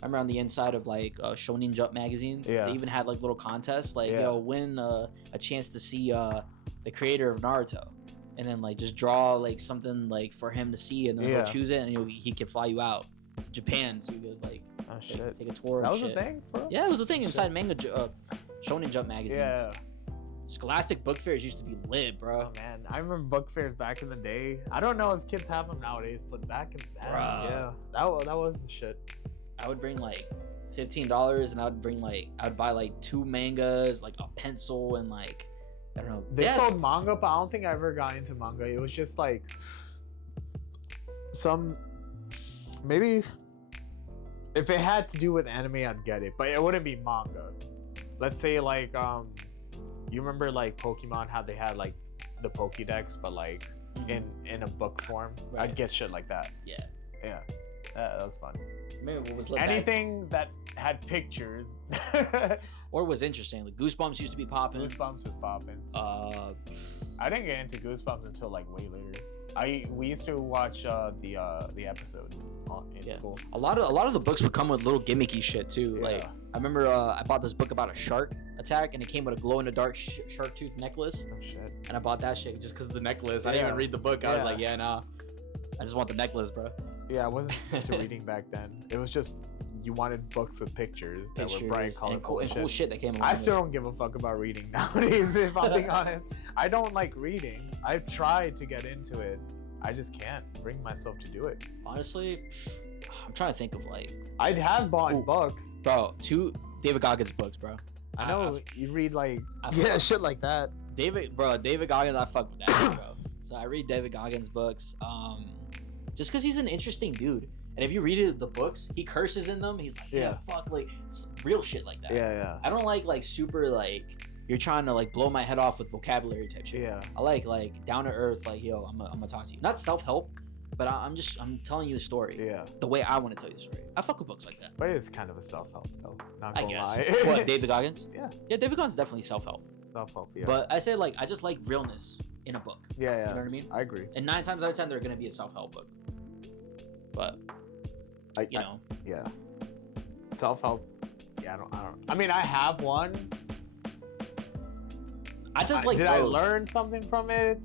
I remember on the inside of like Shonen Jump magazines, they even had like little contests, like win a chance to see the creator of Naruto, and then like just draw like something like for him to see, and then he'll choose it, and he could fly you out to Japan, so you could like take a tour. That was a thing, bro? Yeah, it was a thing inside manga Shonen Jump magazines. Yeah. Scholastic book fairs used to be lit, bro. Oh, man, I remember book fairs back in the day. I don't know if kids have them nowadays, but back in the day, yeah, that was the shit. I would bring like $15, and I would buy like 2 mangas, like a pencil, and like I don't know. They sold manga, but I don't think I ever got into manga. It was just like maybe if it had to do with anime, I'd get it, but it wouldn't be manga. Let's say like you remember like Pokemon, how they had like the Pokédex, but like in a book form. Right. I'd get shit like that. Yeah, that was fun. Maybe what was anything that had pictures or was interesting. Like Goosebumps used to be popping. Goosebumps was popping. I didn't get into Goosebumps until like way later. We used to watch the episodes in school. A lot of the books would come with little gimmicky shit too. Yeah. Like I remember I bought this book about a shark attack, and it came with a glow in the dark shark tooth necklace. Oh shit! And I bought that shit just because of the necklace. I didn't even read the book. I was like, nah, I just want the necklace, bro. Yeah, I wasn't into reading back then. It was just you wanted books with pictures that were bright, colorful, and cool shit that came along. I still don't give a fuck about reading nowadays. If I'm being honest, I don't like reading. I've tried to get into it. I just can't bring myself to do it. Honestly, I'm trying to think of like I'd have bought books, bro. 2 David Goggins books, bro. I know you read like shit like that. David Goggins, I fuck with that, bro. So I read David Goggins books, just because he's an interesting dude. And if you read the books, he curses in them. He's like, fuck, like real shit like that. Yeah. I don't like super like you're trying to like blow my head off with vocabulary type shit. Yeah. I like down to earth, like yo, I'm gonna talk to you. Not self-help, but I'm telling you the story. Yeah. The way I want to tell you the story. I fuck with books like that. But it's kind of a self-help though. Not I gonna guess. lie. What, David Goggins? Yeah. Yeah, David Goggins definitely self-help. Self-help, yeah. But I say like I just like realness in a book. Yeah. You know what I mean? I agree. And 9 times out of 10, they're gonna be a self-help book. But yeah. Self-help. Yeah, I don't. I mean, I have one. I just like. Did I learn something from it?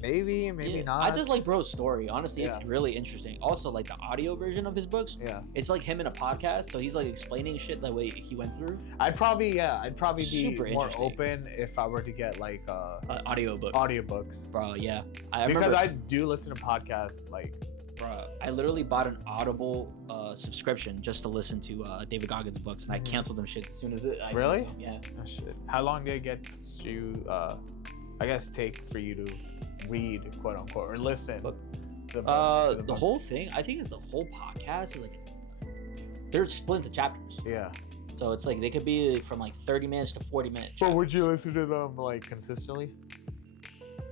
Maybe not. I just like bro's story. Honestly, it's really interesting. Also, like the audio version of his books. Yeah. It's like him in a podcast, so he's like explaining shit the way he went through. I'd probably be super more open if I were to get like audiobooks. Audiobooks. Bro, yeah. Because I do listen to podcasts like Bruh, I literally bought an Audible subscription just to listen to David Goggins books, and I canceled them shit as soon as I Really? finished them. Yeah. Oh, shit. How long did it get you? I guess take for you to read, quote unquote, or listen. Book? The The whole thing, I think, is the whole podcast is like they're split into chapters. Yeah. So it's like they could be from like 30 minutes to 40 minutes. But would you listen to them like consistently?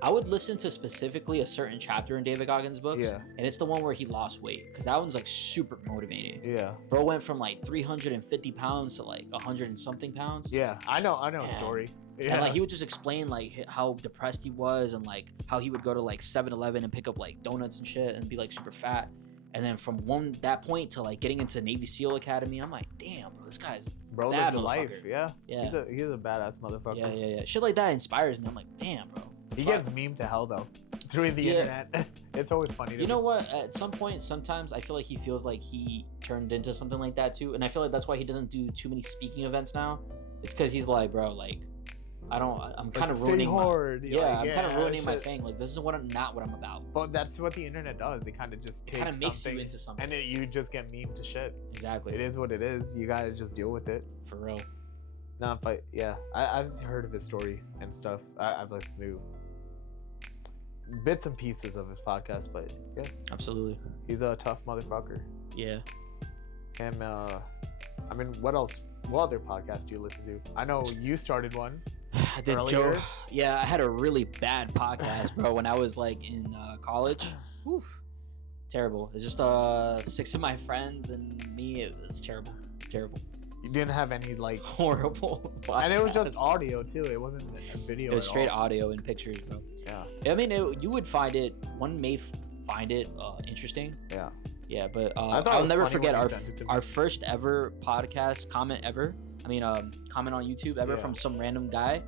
I would listen to specifically a certain chapter in David Goggins' books. Yeah. And it's the one where he lost weight, because that one's like super motivating. Yeah. Bro went from like 350 pounds to like 100 and something pounds. Yeah. I know a story. Yeah. And like he would just explain like how depressed he was, and like how he would go to like 7-Eleven and pick up like donuts and shit and be like super fat. And then from that point to like getting into Navy SEAL Academy, I'm like, damn, bro, this guy's bro bad lived life. motherfucker. Yeah. Yeah. He's a badass motherfucker. Yeah. Shit like that inspires me. I'm like, damn, bro. He Fuck. gets memed to hell though through the internet. It's always funny to You me. know what? At some point, sometimes I feel like he feels like he turned into something like that too, and I feel like that's why he doesn't do too many speaking events now. It's because he's like, bro, like, I'm kind of ruining hard. I'm kind of ruining my thing. Like, this is not what I'm about. But that's what the internet does. It kind of just takes Kind of makes something, you into something. and you just get memed to shit. Exactly. It is what it is. You gotta just deal with it. For real. No, but yeah, I've heard of his story and stuff. I've listened to bits and pieces of his podcast, but yeah, Absolutely. he's a tough motherfucker. Yeah. And I mean, what else? What other podcast do you listen to? I know you started one. I did Earlier? Joe. Yeah, I had a really bad podcast, bro, when I was like in college. Oof. Terrible. It's just 6 of my friends and me. It was terrible. Terrible. You didn't have any like, Horrible. Podcast. and it was just audio too. It wasn't a video. It was at straight all. audio and pictures, bro. Yeah. I mean, you would find it. One may find it interesting. Yeah. Yeah, but I thought it I'll was never funny forget when you sent it to me. our first ever podcast comment ever. I mean, comment on YouTube ever Yeah. from some random guy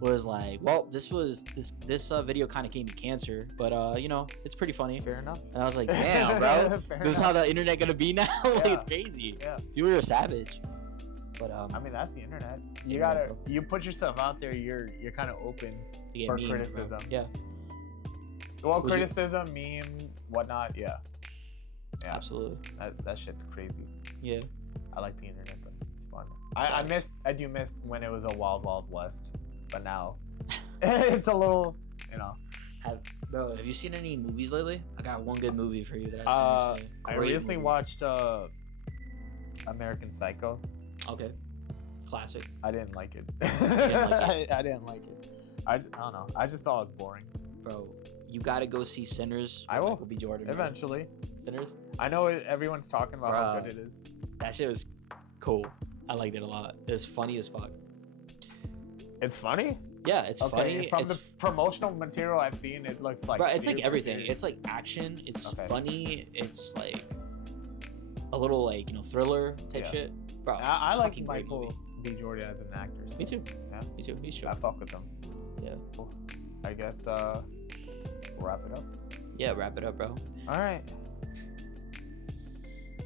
was like, well, this video kind of gave me cancer, but you know, it's pretty funny. Fair enough. And I was like, damn, bro, Fair this is how the internet gonna be now. Like, Yeah. it's crazy. Yeah. People are savage. But I mean, that's the internet. It's You the gotta, internet, you put yourself out there. You're kind of open you get for memes, bro. criticism. Yeah, Well, Was it- criticism, meme, whatnot. Yeah. Yeah. absolutely. That shit's crazy. Yeah. I like the internet, but it's fun. I do miss when it was a wild west, but now it's a little, you know. Bro, have you seen any movies lately? I got one good movie for you that I've seen recently. I Great recently movie. watched American Psycho. Okay. Classic. I didn't like it. didn't like I didn't like it. I don't know. I just thought it was boring. Bro, you gotta go see Sinners. I with will. Michael B. Jordan. bro. Eventually. Sinners? I know everyone's talking about how Bruh. good it is. That shit was cool. I liked it a lot. It's funny as fuck. It's funny. Yeah, it's funny. From It's, the promotional material I've seen, it looks like. bro, it's like super everything. serious. It's like action. It's Okay. funny. It's like a little like, you know, thriller type Yeah. shit. Bro, I like fucking great Michael movie. B. Jordan as an actor. So, Me too. Yeah. Me too. He's I sure. fuck with him. Yeah. Cool. I guess we'll wrap it up. Yeah, wrap it up, bro. All right.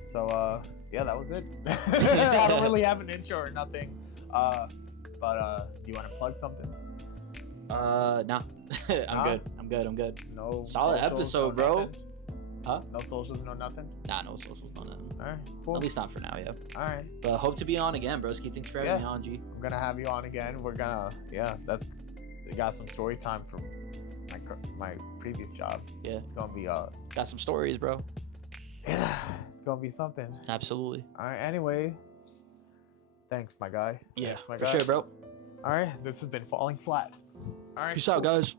So yeah, that was it. I don't really have an intro or nothing. But do you want to plug something? Nah. Nah? I'm good. No. Solid socials, episode, no bro. nothing? Huh? No socials, no nothing. Nah, no socials, no nothing. All right. Cool. At least not for now, yeah. All right. But hope to be on again, broski. Thanks for having Yeah. me on, G. I'm gonna have you on again. We're gonna we got some story time from my previous job. Yeah. It's gonna be Got some stories, bro. yeah, it's gonna be something. Absolutely. All right. Anyway, thanks, my guy. Yeah, Thanks, my for guy. sure, bro. All right. This has been Falling Flat. All right. Peace out, guys.